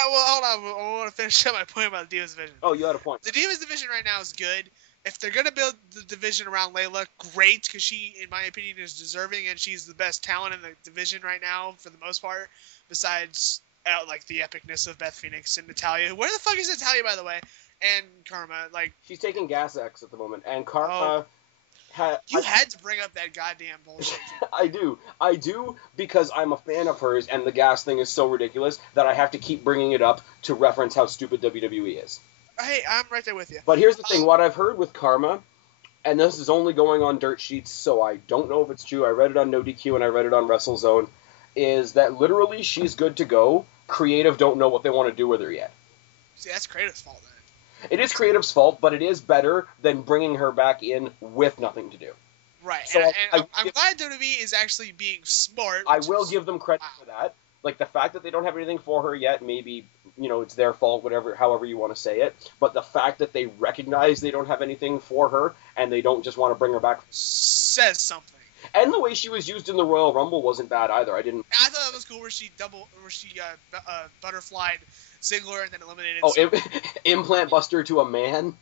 Well, hold on. I want to finish up my point about the Divas division. Oh, you had a point. The Divas division right now is good. If they're going to build the division around Layla, great, because she, in my opinion, is deserving, and she's the best talent in the division right now, for the most part, besides, like, the epicness of Beth Phoenix and Natalya. Where the fuck is Natalya, by the way? And Karma, like... She's taking Gas X at the moment, and Karma... You had to bring up that goddamn bullshit. I do because I'm a fan of hers, and the gas thing is so ridiculous that I have to keep bringing it up to reference how stupid WWE is. Hey, I'm right there with you. But here's the thing, what I've heard with Karma, and this is only going on dirt sheets, so I don't know if it's true, I read it on No DQ and I read it on WrestleZone, is that literally she's good to go. Creative don't know what they want to do with her yet. See, that's Creative's fault then. It is Creative's fault, but it is better than bringing her back in with nothing to do. Right, so and I'm glad WWE is actually being smart. I will give them credit for that. Like, the fact that they don't have anything for her yet, maybe, it's their fault, however you want to say it. But the fact that they recognize they don't have anything for her, and they don't just want to bring her back, says something. And the way she was used in the Royal Rumble wasn't bad either. I thought that was cool where she butterflied Ziggler and then eliminated. Oh, implant buster to a man.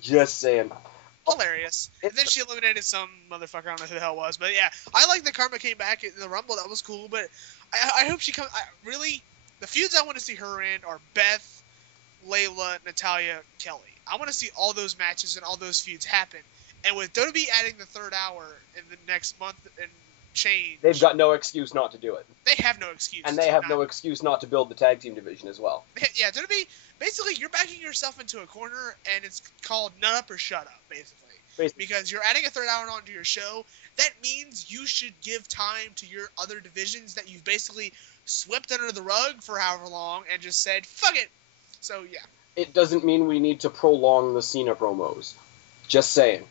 Just saying. Hilarious. And then she eliminated some motherfucker. I don't know who the hell it was, but yeah, I like that Karma came back in the Rumble. That was cool, but I hope she comes. Really, the feuds I want to see her in are Beth, Layla, Natalya, Kelly. I want to see all those matches and all those feuds happen. And with WWE adding the third hour in the next month and change, they've got no excuse not to do it. They have no excuse. And they have no excuse not to build the tag team division as well. Yeah, WWE, basically, you're backing yourself into a corner, and it's called nut up or shut up, basically. Because you're adding a third hour onto your show. That means you should give time to your other divisions that you've basically swept under the rug for however long and just said, fuck it. So, yeah. It doesn't mean we need to prolong the Cena promos. Just saying.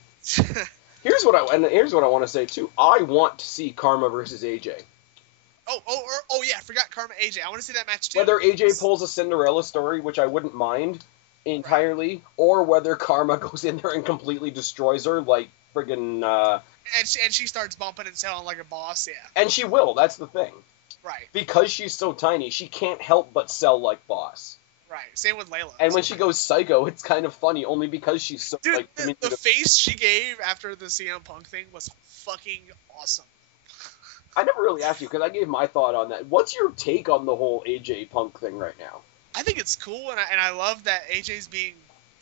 Here's what I want to say too. I want to see Karma versus AJ. Oh yeah, I forgot Karma AJ. I want to see that match too. Whether AJ pulls a Cinderella story, which I wouldn't mind entirely, right, or whether Karma goes in there and completely destroys her like friggin' and she starts bumping and selling like a boss, yeah. And she will. That's the thing. Right. Because she's so tiny, she can't help but sell like boss. Right, same with Layla. And when she goes psycho, it's kind of funny, only because she's so, dude, the face she gave after the CM Punk thing was fucking awesome. I never really asked you, because I gave my thought on that. What's your take on the whole AJ Punk thing right now? I think it's cool, and I love that AJ's being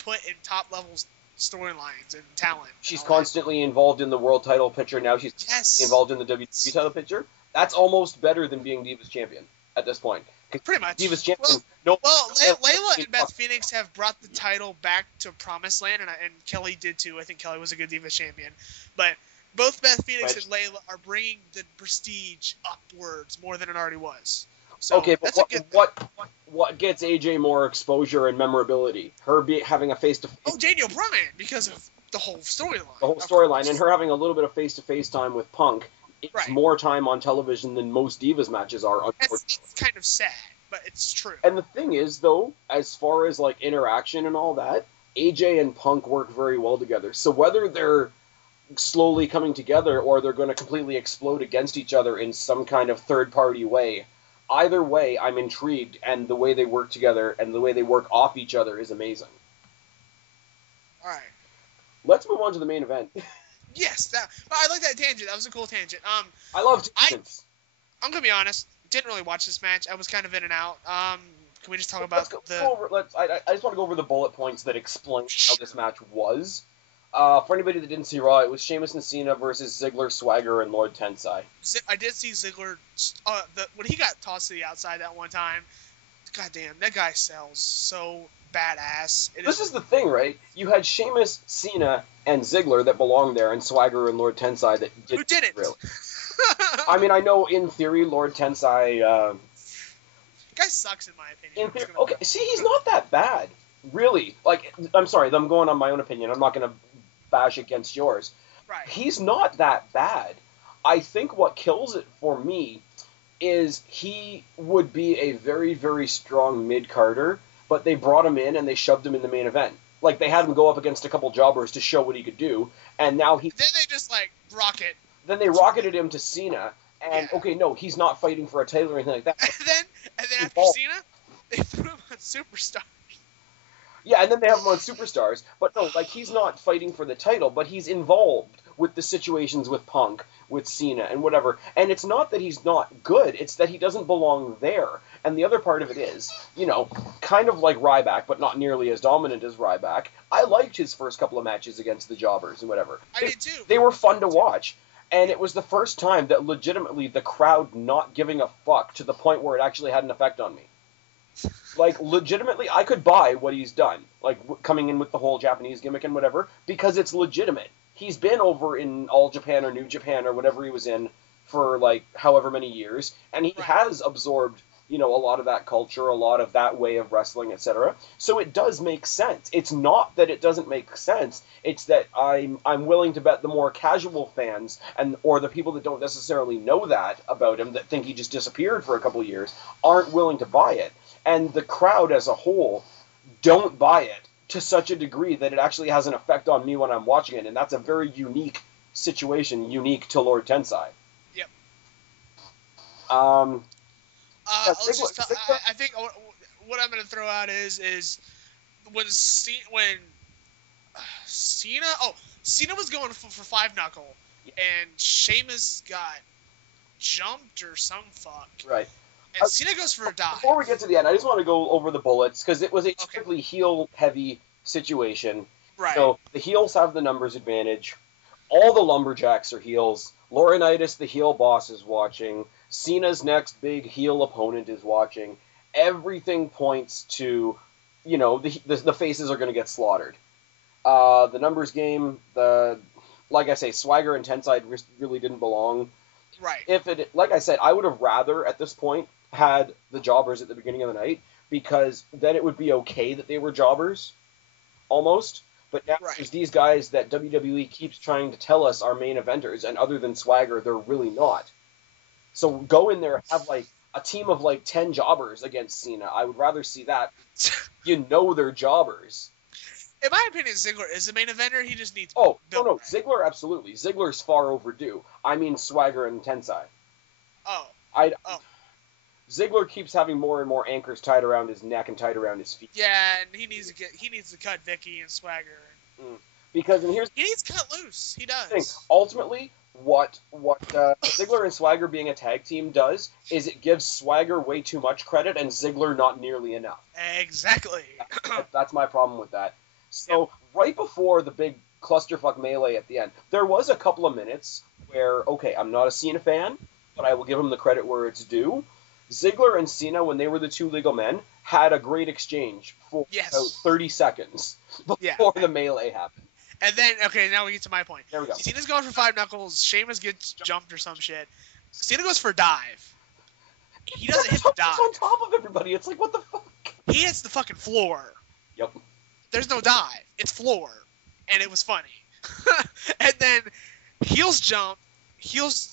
put in top-level storylines and talent. She's constantly involved in the world title picture. Now she's involved in the WWE title picture. That's almost better than being Divas Champion at this point. Pretty much. Divas Champion. Layla and Beth Phoenix have brought the title back to Promised Land, and Kelly did too. I think Kelly was a good Divas Champion. But both Beth Phoenix and Layla are bringing the prestige upwards more than it already was. So okay, but what gets AJ more exposure and memorability? Her having a face-to-face... Oh, Daniel Bryan, because of the whole storyline. The whole storyline, and her having a little bit of face-to-face time with Punk. It's more time on television than most Divas matches are. It's kind of sad, but it's true. And the thing is, though, as far as like interaction and all that, AJ and Punk work very well together. So whether they're slowly coming together or they're going to completely explode against each other in some kind of third-party way, either way, I'm intrigued, and the way they work together and the way they work off each other is amazing. All right. Let's move on to the main event. Yes, I like that tangent. That was a cool tangent. I love tangents. I'm gonna be honest. Didn't really watch this match. I was kind of in and out. Can we just talk about I just want to go over the bullet points that explain how this match was. For anybody that didn't see Raw, it was Sheamus and Cena versus Ziggler, Swagger, and Lord Tensai. I did see Ziggler when he got tossed to the outside that one time. Goddamn, that guy sells so badass. This is the thing, right? You had Sheamus, Cena, and Ziggler that belonged there, and Swagger and Lord Tensai that didn't. Who didn't? Really. I mean, I know in theory Lord Tensai... guy sucks in my opinion. Okay, see, he's not that bad. Really. Like, I'm sorry, I'm going on my own opinion. I'm not going to bash against yours. Right. He's not that bad. I think what kills it for me is he would be a very, very strong mid-carder, but they brought him in and they shoved him in the main event. Like, they had him go up against a couple jobbers to show what he could do, and now he... Then they just, rocket. Then they rocketed him to Cena, and, okay, no, he's not fighting for a title or anything like that. And then after Cena, they threw him on Superstar. Yeah, and then they have him on Superstars, but no, he's not fighting for the title, but he's involved with the situations with Punk, with Cena, and whatever. And it's not that he's not good, it's that he doesn't belong there. And the other part of it is, kind of like Ryback, but not nearly as dominant as Ryback. I liked his first couple of matches against the Jobbers and whatever. I did too. They were fun to watch. And it was the first time that legitimately the crowd not giving a fuck to the point where it actually had an effect on me. Like, legitimately, I could buy what he's done, like, coming in with the whole Japanese gimmick and whatever, because it's legitimate. He's been over in All Japan or New Japan or whatever he was in for, like, however many years, and he has absorbed, a lot of that culture, a lot of that way of wrestling, etc. So it does make sense. It's not that it doesn't make sense. It's that I'm willing to bet the more casual fans or the people that don't necessarily know that about him, that think he just disappeared for a couple of years, aren't willing to buy it. And the crowd as a whole don't buy it to such a degree that it actually has an effect on me when I'm watching it. And that's a very unique situation, unique to Lord Tensai. Yep. I think what I'm going to throw out is when Cena was going for five knuckle, and Sheamus got jumped or some fuck. Right. And Cena goes for a dive. Before we get to the end, I just want to go over the bullets, because it was a strictly heel-heavy situation. Right. So the heels have the numbers advantage. All the lumberjacks are heels. Laurinaitis, the heel boss, is watching. Cena's next big heel opponent is watching. Everything points to, the faces are going to get slaughtered. The numbers game, like I say, Swagger and Tensai really didn't belong. Right. Like I said, I would have rather, at this point, had the jobbers at the beginning of the night, because then it would be okay that they were jobbers, almost. But now there's these guys that WWE keeps trying to tell us are main eventers, and other than Swagger, they're really not. So go in there and have, like, a team of, like, 10 jobbers against Cena. I would rather see that. They're jobbers. In my opinion, Ziggler is the main eventer. He just needs... No. Ziggler, absolutely. Ziggler's far overdue. I mean Swagger and Tensai. Ziggler keeps having more and more anchors tied around his neck and tied around his feet. Yeah, and he needs to cut Vicky and Swagger. He needs to cut loose. He does. Ultimately, what Ziggler and Swagger being a tag team does is it gives Swagger way too much credit and Ziggler not nearly enough. Exactly. That's my problem with that. So right before the big clusterfuck melee at the end, there was a couple of minutes where, okay, I'm not a Cena fan, but I will give him the credit where it's due. Ziggler and Cena, when they were the two legal men, had a great exchange for about 30 seconds before the melee happened. And then, okay, now we get to my point. There we go. Cena's going for five knuckles. Sheamus gets jumped or some shit. Cena goes for a dive. He doesn't hit the dive. He's on top of everybody. It's like, what the fuck? He hits the fucking floor. Yep. There's no dive. It's floor. And it was funny. And then heels jump.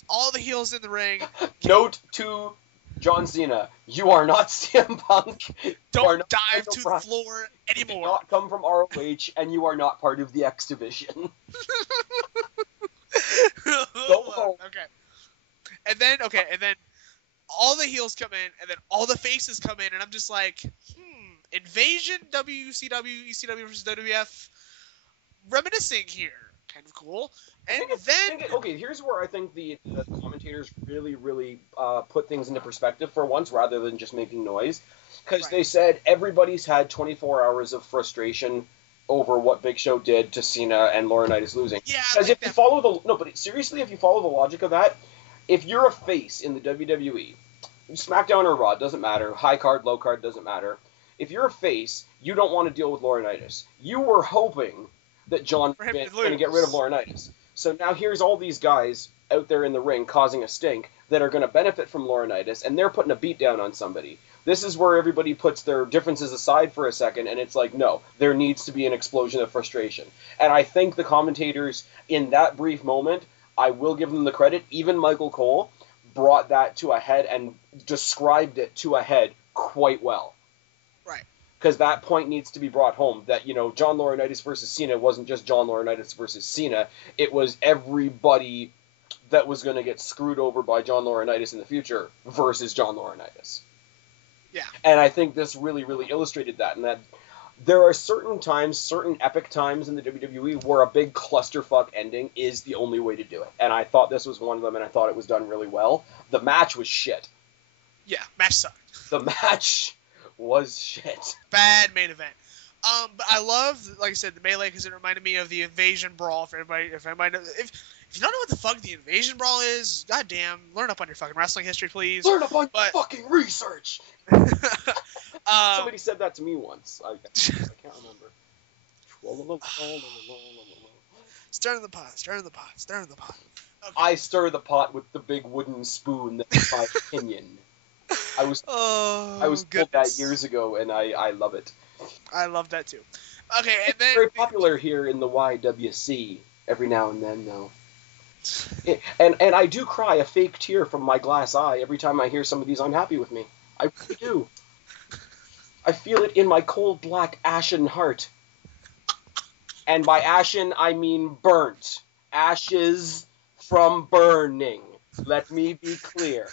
All the heels in the ring. Note to John Cena, you are not CM Punk. Don't dive to the floor anymore. You do not come from ROH, and you are not part of the X Division. Go home. And then all the heels come in, and then all the faces come in, and I'm just like, Invasion, WCW, ECW versus WWF, reminiscing here. Kind of cool. And here's where I think the commentators really, really put things into perspective for once, rather than just making noise. Because they said everybody's had 24 hours of frustration over what Big Show did to Cena and Laurinaitis losing. Yeah, because if you follow if you follow the logic of that, if you're a face in the WWE, SmackDown or Raw, doesn't matter, high card, low card, doesn't matter. If you're a face, you don't want to deal with Laurinaitis. You were hoping that John was going to get rid of Laurinaitis. So now here's all these guys out there in the ring causing a stink that are going to benefit from Laurinaitis, and they're putting a beat down on somebody. This is where everybody puts their differences aside for a second, and it's like, no, there needs to be an explosion of frustration. And I think the commentators, in that brief moment, I will give them the credit, even Michael Cole, brought that to a head and described it to a head quite well. Right. Because that point needs to be brought home, that, John Laurinaitis versus Cena wasn't just John Laurinaitis versus Cena, it was everybody that was going to get screwed over by John Laurinaitis in the future versus John Laurinaitis. Yeah. And I think this really, really illustrated that, and that There are certain times, certain epic times in the WWE where a big clusterfuck ending is the only way to do it. And I thought this was one of them, and I thought it was done really well. The match was shit. Yeah, match sucked. The match was shit. Bad main event. But I love, like I said, the melee because it reminded me of the Invasion Brawl. If anybody knows, if you don't know what the fuck the Invasion Brawl is, goddamn, learn up on your fucking wrestling history, please. Learn up on your fucking research. Somebody said that to me once. I can't remember. Stir in the pot. Stir in the pot. Stir in the pot. Okay. I stir the pot with the big wooden spoon that's my opinion. I was told that years ago, and I love it. I love that too. Okay, and it's then very popular here in the YWC every now and then, though. And I do cry a fake tear from my glass eye every time I hear somebody's unhappy with me. I really do. I feel it in my cold, black, ashen heart. And by ashen, I mean burnt. Ashes from burning. Let me be clear.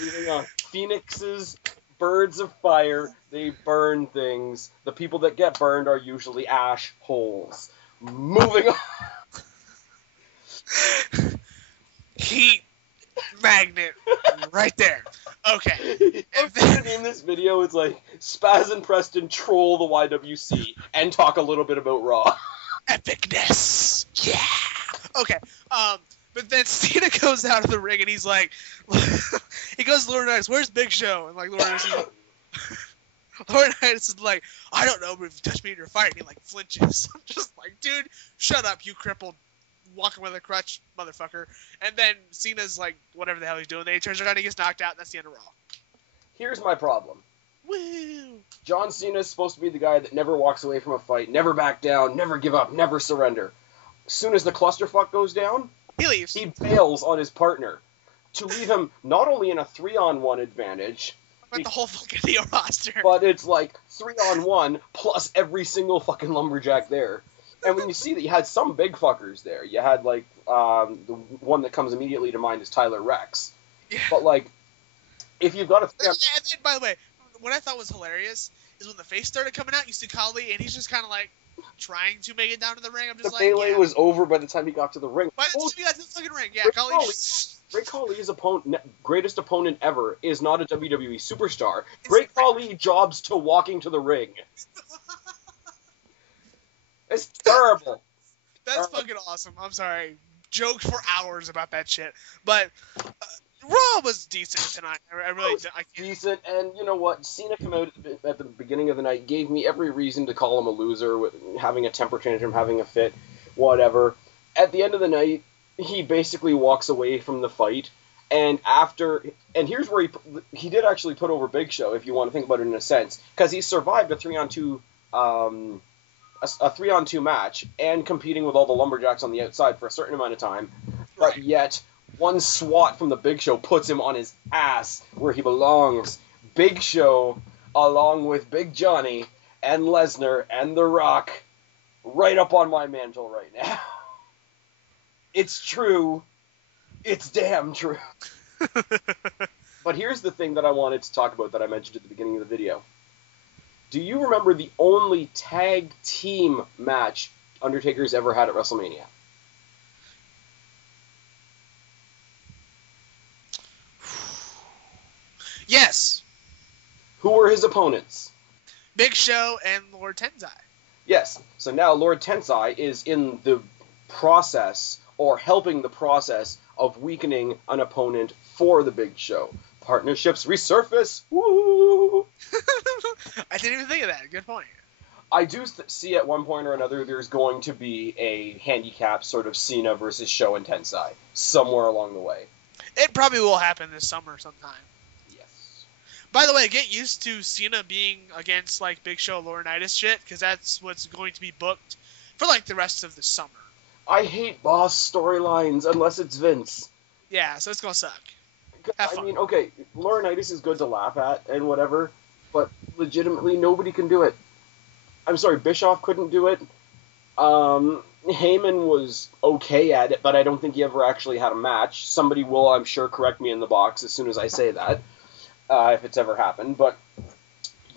Moving on. Phoenixes, birds of fire, they burn things. The people that get burned are usually ash holes. Moving on. Heat magnet right there. Okay. I'm going to name this video, it's like Spaz and Preston troll the YWC and talk a little bit about Raw. Epicness. Yeah. Okay. But then Cena goes out of the ring and he's like, he goes to Laurinaitis, where's Big Show? And like Laurinaitis is like, I don't know, but if you touch me in your fight, and he like flinches. I'm just like, dude, shut up, you crippled walking with a crutch motherfucker. And then Cena's like, whatever the hell he's doing. Then he turns around and he gets knocked out, and that's the end of Raw. Here's my problem. Woo! John Cena's supposed to be the guy that never walks away from a fight, never back down, never give up, never surrender. As soon as the clusterfuck goes down, he leaves. He bails on his partner to leave him not only in a 3-on-1 advantage, but the whole fucking Theo roster. But it's like 3-on-1 plus every single fucking lumberjack there. And when you see that you had some big fuckers there, you had like the one that comes immediately to mind is Tyler Rex. Yeah. But like, if you've got a... And then, by the way, what I thought was hilarious is when the face started coming out, you see Khali, and he's just kind of like trying to make it down to the ring. I'm just the melee was over by the time he got to the ring. By the time he got to the fucking ring, yeah, Great Khali's greatest opponent ever is not a WWE superstar. Great Khali jobs to walking to the ring. It's terrible. That's fucking awesome. I'm sorry. Joked for hours about that shit. But Raw was decent tonight. I really decent, and you know what? Cena came out at the beginning of the night, gave me every reason to call him a loser, with having a temper tantrum, having a fit, whatever. At the end of the night, he basically walks away from the fight, and here's where he did actually put over Big Show, if you want to think about it in a sense, because he survived a 3-on-2 a 3-on-2 match and competing with all the lumberjacks on the outside for a certain amount of time, but yet one swat from the Big Show puts him on his ass where he belongs. Big Show, along with Big Johnny and Lesnar and The Rock, right up on my mantle right now. It's true. It's damn true. But here's the thing that I wanted to talk about that I mentioned at the beginning of the video. Do you remember the only tag team match Undertaker's ever had at WrestleMania? Yes. Who were his opponents? Big Show and Lord Tensai. Yes. So now Lord Tensai is in the process, or helping the process, of weakening an opponent for the Big Show. Partnerships resurface. Woo! I didn't even think of that. Good point. I do see at one point or another there's going to be a handicap sort of Cena versus Show and Tensai somewhere along the way. It probably will happen this summer sometime. Yes. By the way, get used to Cena being against like Big Show Laurinaitis shit, because that's what's going to be booked for like the rest of the summer. I hate boss storylines unless it's Vince. Yeah, so it's gonna suck. I mean, okay, Laurinaitis is good to laugh at and whatever, but legitimately nobody can do it. I'm sorry, Bischoff couldn't do it. Heyman was okay at it, but I don't think he ever actually had a match. Somebody will, I'm sure, correct me in the box as soon as I say that, if it's ever happened. But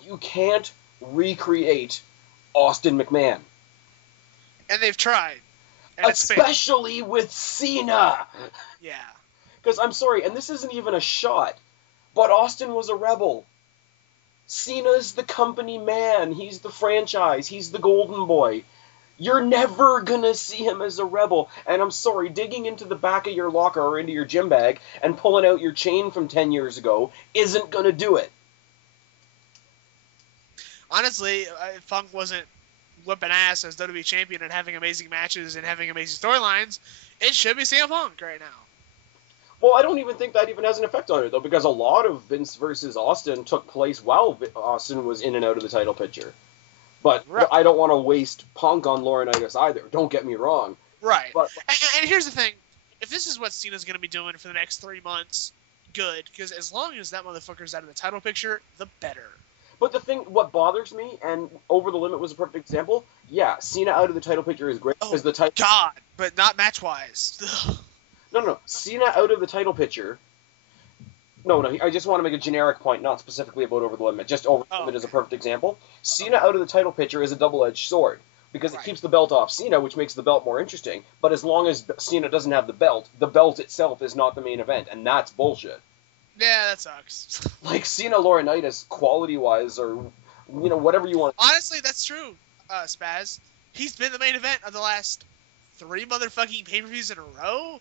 you can't recreate Austin McMahon. And they've tried. And especially with Cena. Yeah. Because I'm sorry, and this isn't even a shot, but Austin was a rebel. Cena's the company man. He's the franchise. He's the golden boy. You're never gonna see him as a rebel. And I'm sorry, digging into the back of your locker or into your gym bag and pulling out your chain from 10 years ago isn't gonna do it. Honestly, if Funk wasn't whipping ass as WWE champion and having amazing matches and having amazing storylines, it should be CM Punk right now. Well, I don't even think that even has an effect on it, though, because a lot of Vince versus Austin took place while Austin was in and out of the title picture. But right. I don't want to waste Punk on Laurinaitis either. Don't get me wrong. Right. But, and here's the thing. If this is what Cena's going to be doing for the next 3 months, good. Because as long as that motherfucker's out of the title picture, the better. But the thing, what bothers me, and Over the Limit was a perfect example, yeah, Cena out of the title picture is great. Oh, the title. God, but not match-wise. No. Cena out of the title picture. No, I just want to make a generic point, not specifically about Over the Limit. Just Over the Limit is a perfect example. Cena out of the title picture is a double-edged sword, because it keeps the belt off Cena, which makes the belt more interesting. But as long as Cena doesn't have the belt itself is not the main event, and that's bullshit. Yeah, that sucks. Like, Cena Laurinaitis, quality-wise, or, whatever you want. Honestly, that's true, Spaz. He's been the main event of the last 3 motherfucking pay-per-views in a row,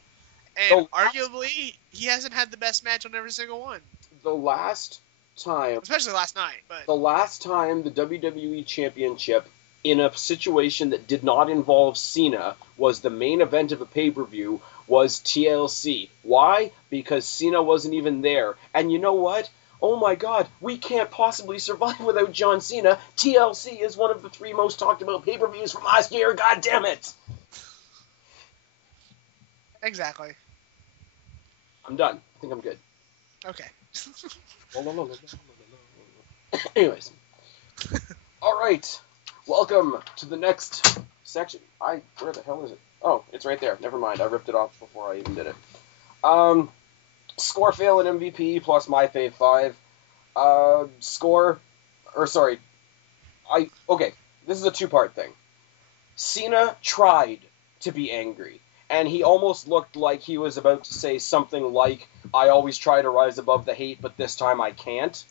and arguably, he hasn't had the best match on every single one. The last time... Especially last night, but... The last time the WWE Championship, in a situation that did not involve Cena, was the main event of a pay-per-view, was TLC. Why? Because Cena wasn't even there. And you know what? Oh my god, we can't possibly survive without John Cena. TLC is one of the 3 most talked about pay-per-views from last year. God damn it! Exactly. I'm done. I think I'm good. Okay. Anyways. Alright. Welcome to the next section. Where the hell is it? Oh, it's right there. Never mind. I ripped it off before I even did it. Score fail and MVP plus my fave 5. Okay, this is a 2-part thing. Cena tried to be angry, and he almost looked like he was about to say something like, I always try to rise above the hate, but this time I can't.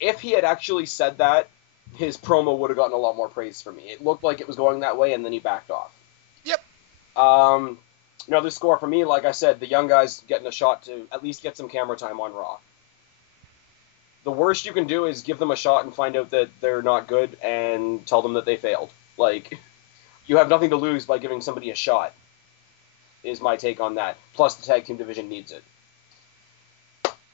If he had actually said that, his promo would have gotten a lot more praise from me. It looked like it was going that way, and then he backed off. Yep. Another score for me, like I said, the young guys getting a shot to at least get some camera time on Raw. The worst you can do is give them a shot and find out that they're not good and tell them that they failed. Like, you have nothing to lose by giving somebody a shot, is my take on that. Plus, the tag team division needs it.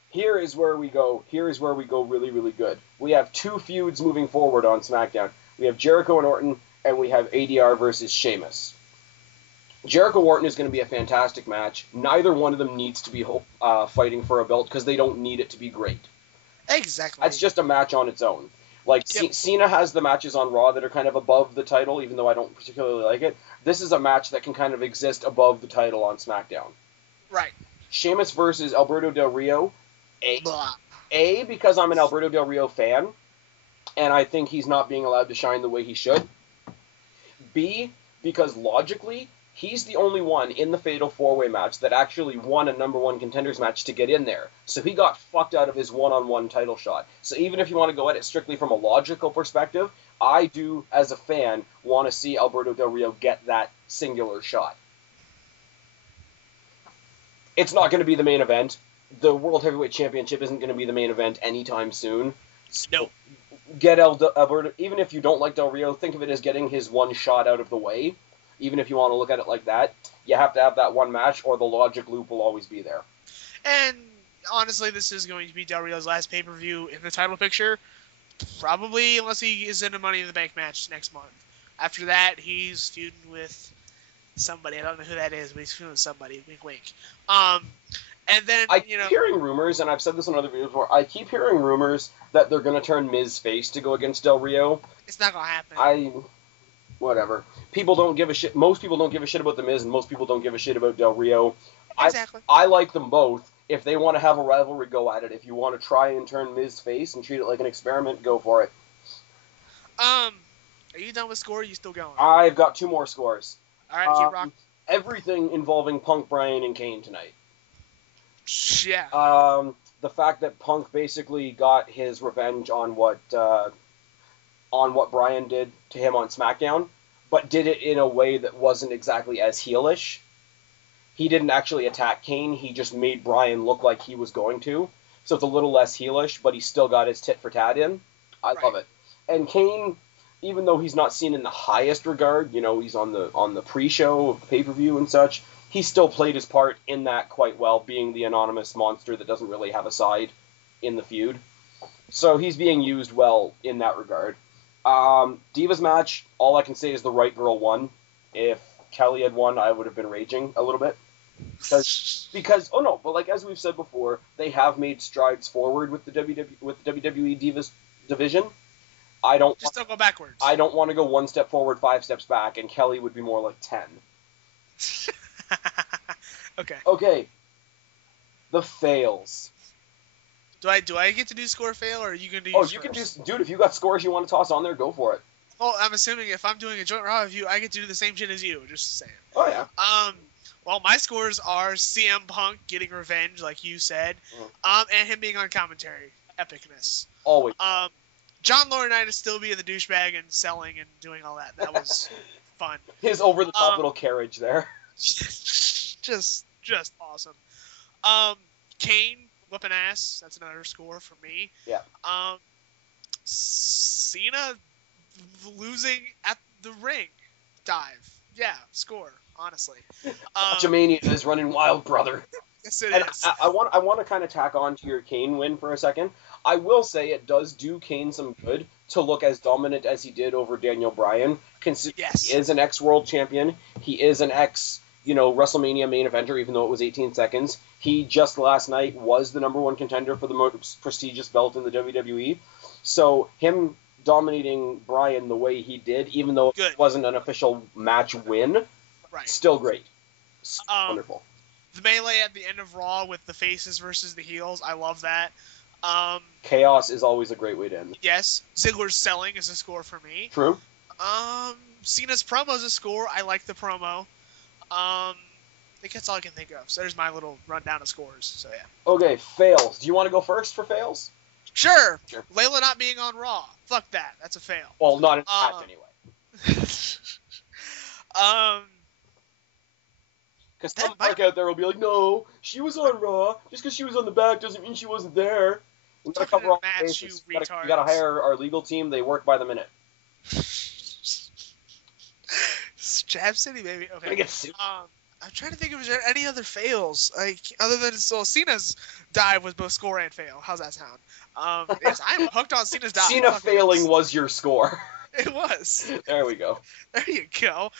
Here is where we go really, really good. We have 2 feuds moving forward on SmackDown. We have Jericho and Orton, and we have ADR versus Sheamus. Jericho Orton is going to be a fantastic match. Neither one of them needs to be fighting for a belt because they don't need it to be great. Exactly. That's just a match on its own. Like, yep. Cena has the matches on Raw that are kind of above the title, even though I don't particularly like it. This is a match that can kind of exist above the title on SmackDown. Right. Sheamus versus Alberto Del Rio. Because I'm an Alberto Del Rio fan, and I think he's not being allowed to shine the way he should. B, because logically, he's the only one in the Fatal 4-Way match that actually won a number 1 contenders match to get in there. So he got fucked out of his one-on-one title shot. So even if you want to go at it strictly from a logical perspective, I do, as a fan, want to see Alberto Del Rio get that singular shot. It's not going to be the main event. The World Heavyweight Championship isn't going to be the main event anytime soon. No. Get Alberto, even if you don't like Del Rio, think of it as getting his one shot out of the way. Even if you want to look at it like that, you have to have that one match, or the logic loop will always be there. And honestly, this is going to be Del Rio's last pay-per-view in the title picture. Probably, unless he is in a Money in the Bank match next month. After that, he's feuding with somebody. I don't know who that is, but he's feuding with somebody. Wink, wink. And then, I keep hearing rumors, and I've said this on other videos before, I keep hearing rumors that they're going to turn Miz face to go against Del Rio. It's not going to happen. Whatever. People don't give a shit. Most people don't give a shit about The Miz, and most people don't give a shit about Del Rio. Exactly. I like them both. If they want to have a rivalry, go at it. If you want to try and turn Miz face and treat it like an experiment, go for it. Are you done with score? Or are you still going? I've got 2 more scores. All right, keep rocking. Everything involving Punk, Bryan, and Kane tonight. Yeah. The fact that Punk basically got his revenge on what Bryan did to him on SmackDown, but did it in a way that wasn't exactly as heelish. He didn't actually attack Kane. He just made Bryan look like he was going to. So it's a little less heelish, but he still got his tit for tat in. I love it. And Kane, even though he's not seen in the highest regard, he's on the pre-show of the pay-per-view and such, he still played his part in that quite well, being the anonymous monster that doesn't really have a side in the feud. So he's being used well in that regard. Divas match, all I can say is the right girl won. If Kelly had won, I would have been raging a little bit. Because as we've said before, they have made strides forward with the WWE Divas division. Don't go backwards. I don't want to go 1 step forward, 5 steps back, and Kelly would be more like 10. Okay. The fails. Do I get to do score fail, or are you gonna do? You can dude. If you got scores you want to toss on there, go for it. Well, I'm assuming if I'm doing a joint Raw review, I get to do the same shit as you. Just saying. Oh yeah. Well, my scores are CM Punk getting revenge, like you said, and him being on commentary, epicness. Always. John Laurinaitis still being the douchebag and selling and doing all that. That was fun. His over-the-top little carriage there. Just awesome. Kane whipping ass. That's another score for me. Yeah. Cena losing at the ring dive. Yeah, score. Honestly. Jamania is running wild, brother. Yes, it is. I want to kind of tack on to your Kane win for a second. I will say it does do Kane some good to look as dominant as he did over Daniel Bryan. Considering he is an ex-world champion. He is an ex, WrestleMania main eventer, even though it was 18 seconds. He just last night was the number 1 contender for the most prestigious belt in the WWE. So him dominating Bryan the way he did, even though it wasn't an official match win, still great. Wonderful. The melee at the end of Raw with the faces versus the heels, I love that. Chaos is always a great way to end. Yes. Ziggler's selling is a score for me. True. Cena's promo is a score. I like the promo. I think that's all I can think of. So there's my little rundown of scores. So yeah. Okay, fails. Do you want to go first for fails? Sure. Layla not being on Raw. Fuck that. That's a fail. Well, not in match anyway. Because some mark out there will be like, no, she was on Raw. Just because she was on the back doesn't mean she wasn't there. We gotta cover all the bases. We gotta hire our legal team. They work by the minute. Jab City, baby. Okay. Gonna get sued. I'm trying to think if there any other fails, like other than Cena's dive was both score and fail. How's that sound? Yes, I'm hooked on Cena's dive. Cena failing was your score. It was. There we go. There you go.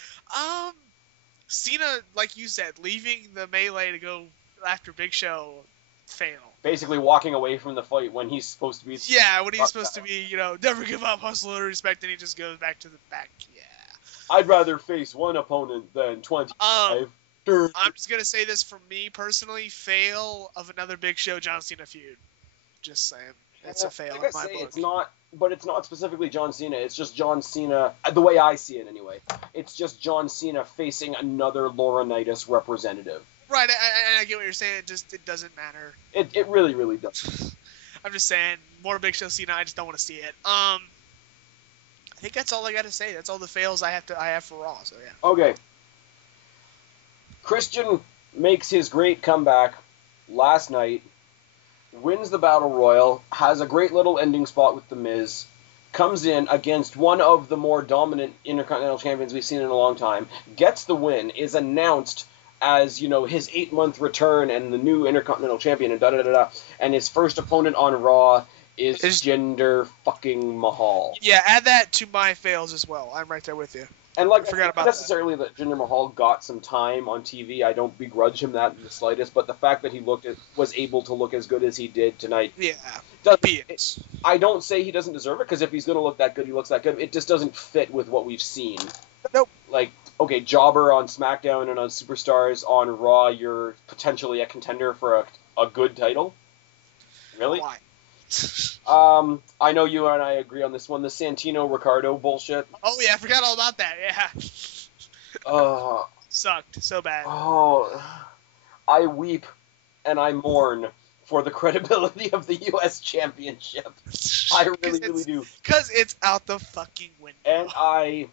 Cena, like you said, leaving the melee to go after Big Show, fail. Basically walking away from the fight when he's supposed to be... Yeah, when he's supposed to be, never give up, hustle, and respect, and he just goes back to the back. Yeah. I'd rather face one opponent than 25. I'm just going to say this for me personally, fail of another Big Show John Cena feud. Just saying. It's a fail in my book. It's not specifically John Cena. It's just John Cena, the way I see it anyway. It's just John Cena facing another Laurinaitis representative. Right, I get what you're saying. It doesn't matter. It really, really does. I'm just saying, more Big Show Cena. I just don't want to see it. I think that's all I got to say. That's all the fails I have for Raw. So yeah. Okay. Christian makes his great comeback last night. Wins the Battle Royal, has a great little ending spot with The Miz, comes in against one of the more dominant Intercontinental Champions we've seen in a long time, gets the win, is announced as, his 8-month return and the new Intercontinental Champion and da-da-da-da, and his first opponent on Raw is Jinder fucking Mahal. Yeah, add that to my fails as well. I'm right there with you. And I forgot about necessarily that Jinder Mahal got some time on TV. I don't begrudge him that in the slightest, but the fact that he was able to look as good as he did tonight. Yeah. I don't say he doesn't deserve it, because if he's going to look that good, he looks that good. It just doesn't fit with what we've seen. Nope. Okay, Jobber on SmackDown and on Superstars on Raw, you're potentially a contender for a good title. Really? Why? I know you and I agree on this one. The Santino Ricardo bullshit. Oh yeah, I forgot all about that. Yeah. Sucked so bad. Oh, I weep and I mourn for the credibility of the U.S. Championship. I really do. Because it's out the fucking window. And I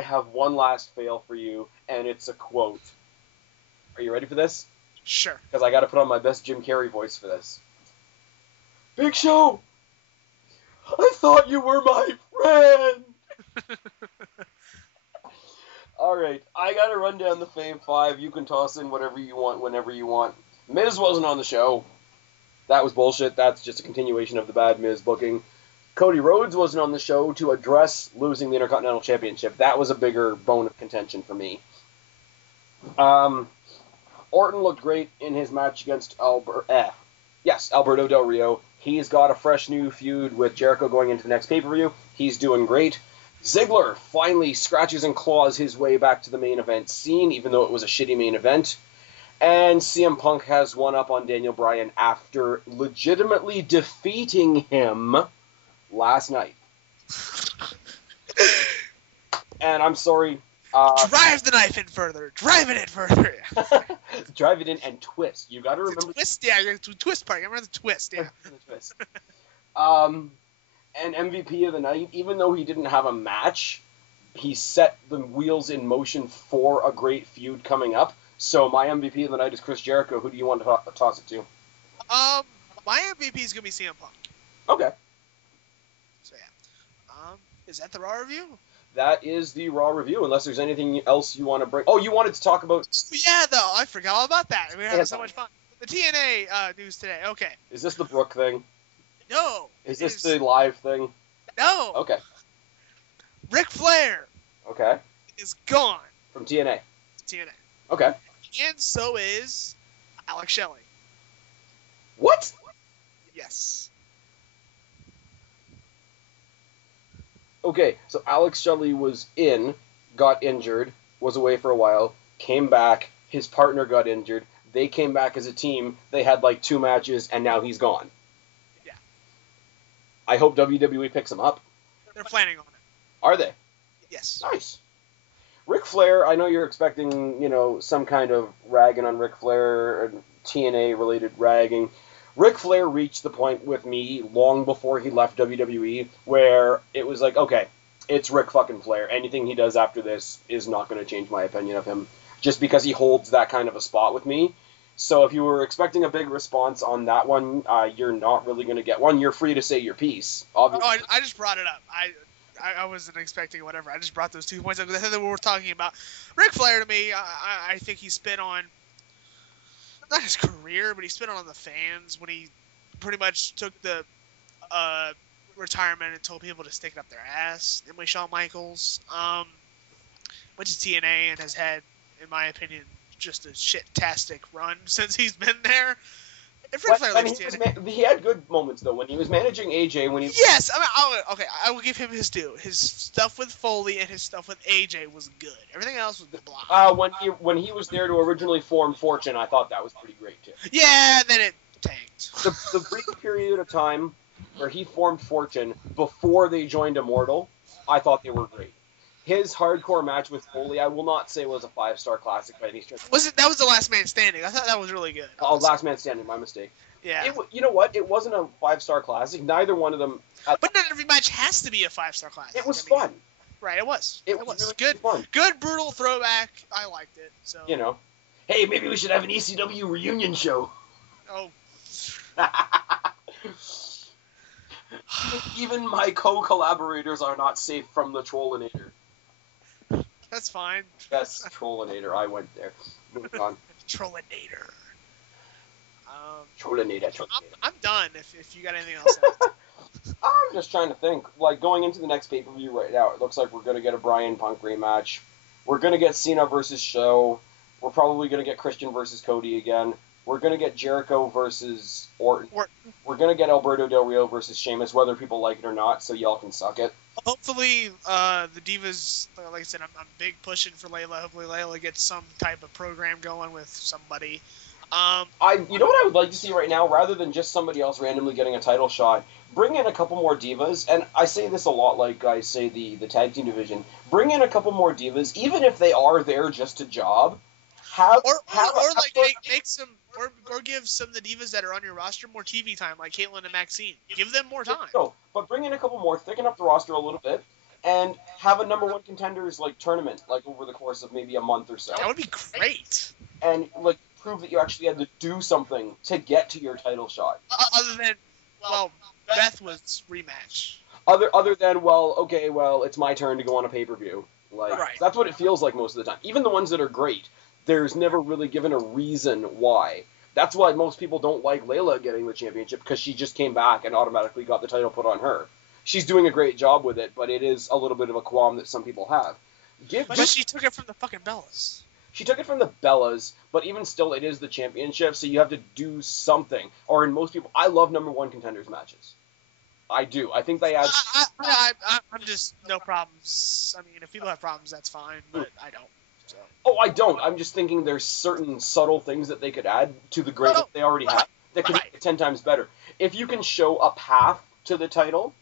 have one last fail for you, and it's a quote. Are you ready for this? Sure. Because I got to put on my best Jim Carrey voice for this. Big Show, I thought you were my friend. All right, I got to run down the Fame 5. You can toss in whatever you want whenever you want. Miz wasn't on the show. That was bullshit. That's just a continuation of the bad Miz booking. Cody Rhodes wasn't on the show to address losing the Intercontinental Championship. That was a bigger bone of contention for me. Orton looked great in his match against Alberto Del Rio. He's got a fresh new feud with Jericho going into the next pay-per-view. He's doing great. Ziggler finally scratches and claws his way back to the main event scene, even though it was a shitty main event. And CM Punk has one up on Daniel Bryan after legitimately defeating him last night. And I'm sorry. Drive the knife in further. Drive it in further. Drive it in and twist. You got to remember. Twist, yeah. The twist part. I remember the twist, yeah. The twist. And MVP of the night, even though he didn't have a match, he set the wheels in motion for a great feud coming up. So my MVP of the night is Chris Jericho. Who do you want to toss it to? My MVP is gonna be CM Punk. Okay. So yeah. Is that the Raw review? That is the Raw review. Unless there's anything else you want to bring. Oh, you wanted to talk about? Yeah, though I forgot all about that. We were having so much fun. The TNA news today. Okay. Is this the Brooke thing? No. Is this the live thing? No. Okay. Ric Flair. Okay. Is gone. From TNA. TNA. Okay. And so is Alex Shelley. What? Yes. Okay, so Alex Shelley got injured, was away for a while, came back, his partner got injured, they came back as a team, they had like 2 matches, and now he's gone. Yeah. I hope WWE picks him up. They're planning on it. Are they? Yes. Nice. Ric Flair, I know you're expecting, some kind of ragging on Ric Flair, and TNA-related ragging. Ric Flair reached the point with me long before he left WWE where it was like, okay, it's Ric fucking Flair. Anything he does after this is not going to change my opinion of him, just because he holds that kind of a spot with me. So if you were expecting a big response on that one, you're not really going to get one. You're free to say your piece, obviously. Oh, I just brought it up. I wasn't expecting whatever. I just brought those 2 points up because I think we were talking about Ric Flair. To me, I think he spit on, not his career, but he spit on the fans when he pretty much took the retirement and told people to stick it up their ass. And with Shawn Michaels, went to TNA and has had, in my opinion, just a shit-tastic run since he's been there. If Ric Flair leaves TNA, he had good moments though when he was managing AJ. Yes, I will give him his due. His stuff with Foley and his stuff with AJ was good. Everything else was blah. When he was there to originally form Fortune, I thought that was pretty great too. Yeah, then it tanked. The brief period of time where he formed Fortune before they joined Immortal, I thought they were great. His hardcore match with Foley, I will not say was a 5-star classic by any stretch. That was the Last Man Standing. I thought that was really good. Oh, Last Man Standing, my mistake. Yeah. You know what? It wasn't a 5-star classic. Neither one of them. But not every match has to be a 5-star classic. It was fun. Right, it was. It was really good. Fun. Good, brutal throwback. I liked it. So. Hey, maybe we should have an ECW reunion show. Oh. Even my co-collaborators are not safe from the Trollinator. That's fine. Yes, Trollinator. I went there. Moving on. Trollinator. Trollinator. I'm done. If you got anything else. I'm just trying to think. Like going into the next pay-per-view right now, it looks like we're gonna get a Bryan Punk rematch. We're gonna get Cena versus Show. We're probably gonna get Christian versus Cody again. We're gonna get Jericho versus Orton. We're gonna get Alberto Del Rio versus Sheamus, whether people like it or not. So y'all can suck it. Hopefully, the Divas, like I said, I'm big pushing for Layla. Hopefully, Layla gets some type of program going with somebody. You know what I would like to see right now, rather than just somebody else randomly getting a title shot, bring in a couple more divas, and I say this a lot like I say the tag team division, bring in a couple more divas, even if they are there just a job. Make some, or give some of the divas that are on your roster more TV time, like Caitlyn and Maxine. Give them more time. No, but bring in a couple more, thicken up the roster a little bit, and have a number one contenders like tournament, like over the course of maybe a month or so. That would be great. And like prove that you actually had to do something to get to your title shot. Other than, Beth was rematch. Other than, it's my turn to go on a pay-per-view. Like, right. That's what it feels like most of the time. Even the ones that are great, there's never really given a reason why. That's why most people don't like Layla getting the championship, because she just came back and automatically got the title put on her. She's doing a great job with it, but it is a little bit of a qualm that some people have. But she took it from the fucking Bellas. She took it from the Bellas, but even still, it is the championship, so you have to do something. Or in most people, I love number one contenders matches. I do. I think they add... I'm just no problems. I mean, if people have problems, that's fine, but I don't. So. Oh, I don't. I'm just thinking there's certain subtle things that they could add to the great that they already have that could make it 10 times better. If you can show a path to the title,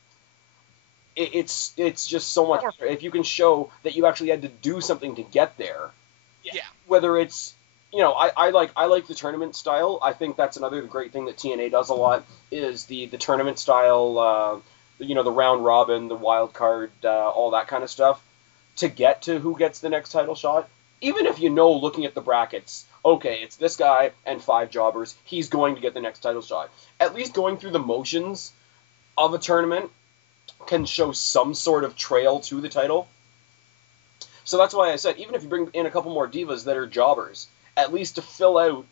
it's just so much better. If you can show that you actually had to do something to get there, whether it's... I like the tournament style. I think that's another great thing that TNA does a lot, is the tournament style, the round robin, the wild card, all that kind of stuff, to get to who gets the next title shot. Even if looking at the brackets, okay, it's this guy and 5 jobbers, he's going to get the next title shot. At least going through the motions of a tournament can show some sort of trail to the title. So that's why I said, even if you bring in a couple more divas that are jobbers, at least to fill out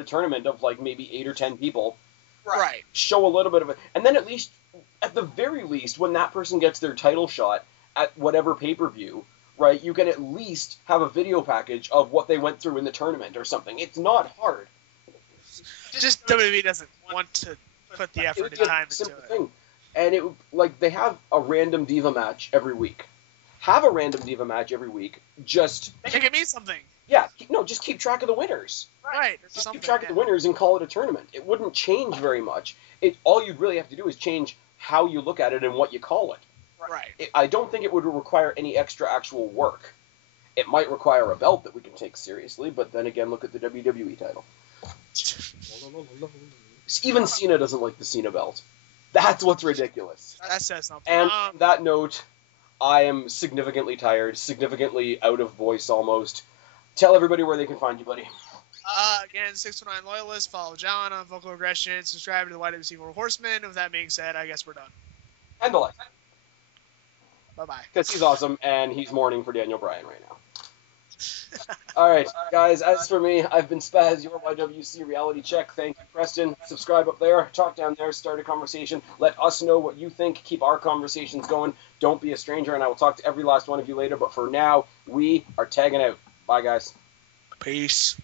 a tournament of like maybe 8 or 10 people, right? Show a little bit of it, and then at the very least, when that person gets their title shot at whatever pay-per-view, right, you can at least have a video package of what they went through in the tournament or something. It's not hard. Just WWE doesn't want to put the effort and time into it. Thing. And they have a random diva match every week. Have a random diva match every week. Just make it mean something. Yeah, just keep track of the winners. Right. Just keep track of the winners and call it a tournament. It wouldn't change very much. All you'd really have to do is change how you look at it and what you call it. Right. I don't think it would require any extra actual work. It might require a belt that we can take seriously, but then again, look at the WWE title. Even Cena doesn't like the Cena belt. That's what's ridiculous. That says something. And on that note, I am significantly tired, significantly out of voice almost. Tell everybody where they can find you, buddy. Again, 619 Loyalists, follow John on VocalAggression, subscribe to the YWCFourHorsemen. With that being said, I guess we're done. And the like. Bye-bye. Because he's awesome, and he's mourning for Daniel Bryan right now. Alright, guys, as for me, I've been Spaz, your YWC Reality Check. Thank you, Preston. Subscribe up there, talk down there, start a conversation. Let us know what you think. Keep our conversations going. Don't be a stranger, and I will talk to every last one of you later. But for now, we are tagging out. Bye, guys. Peace.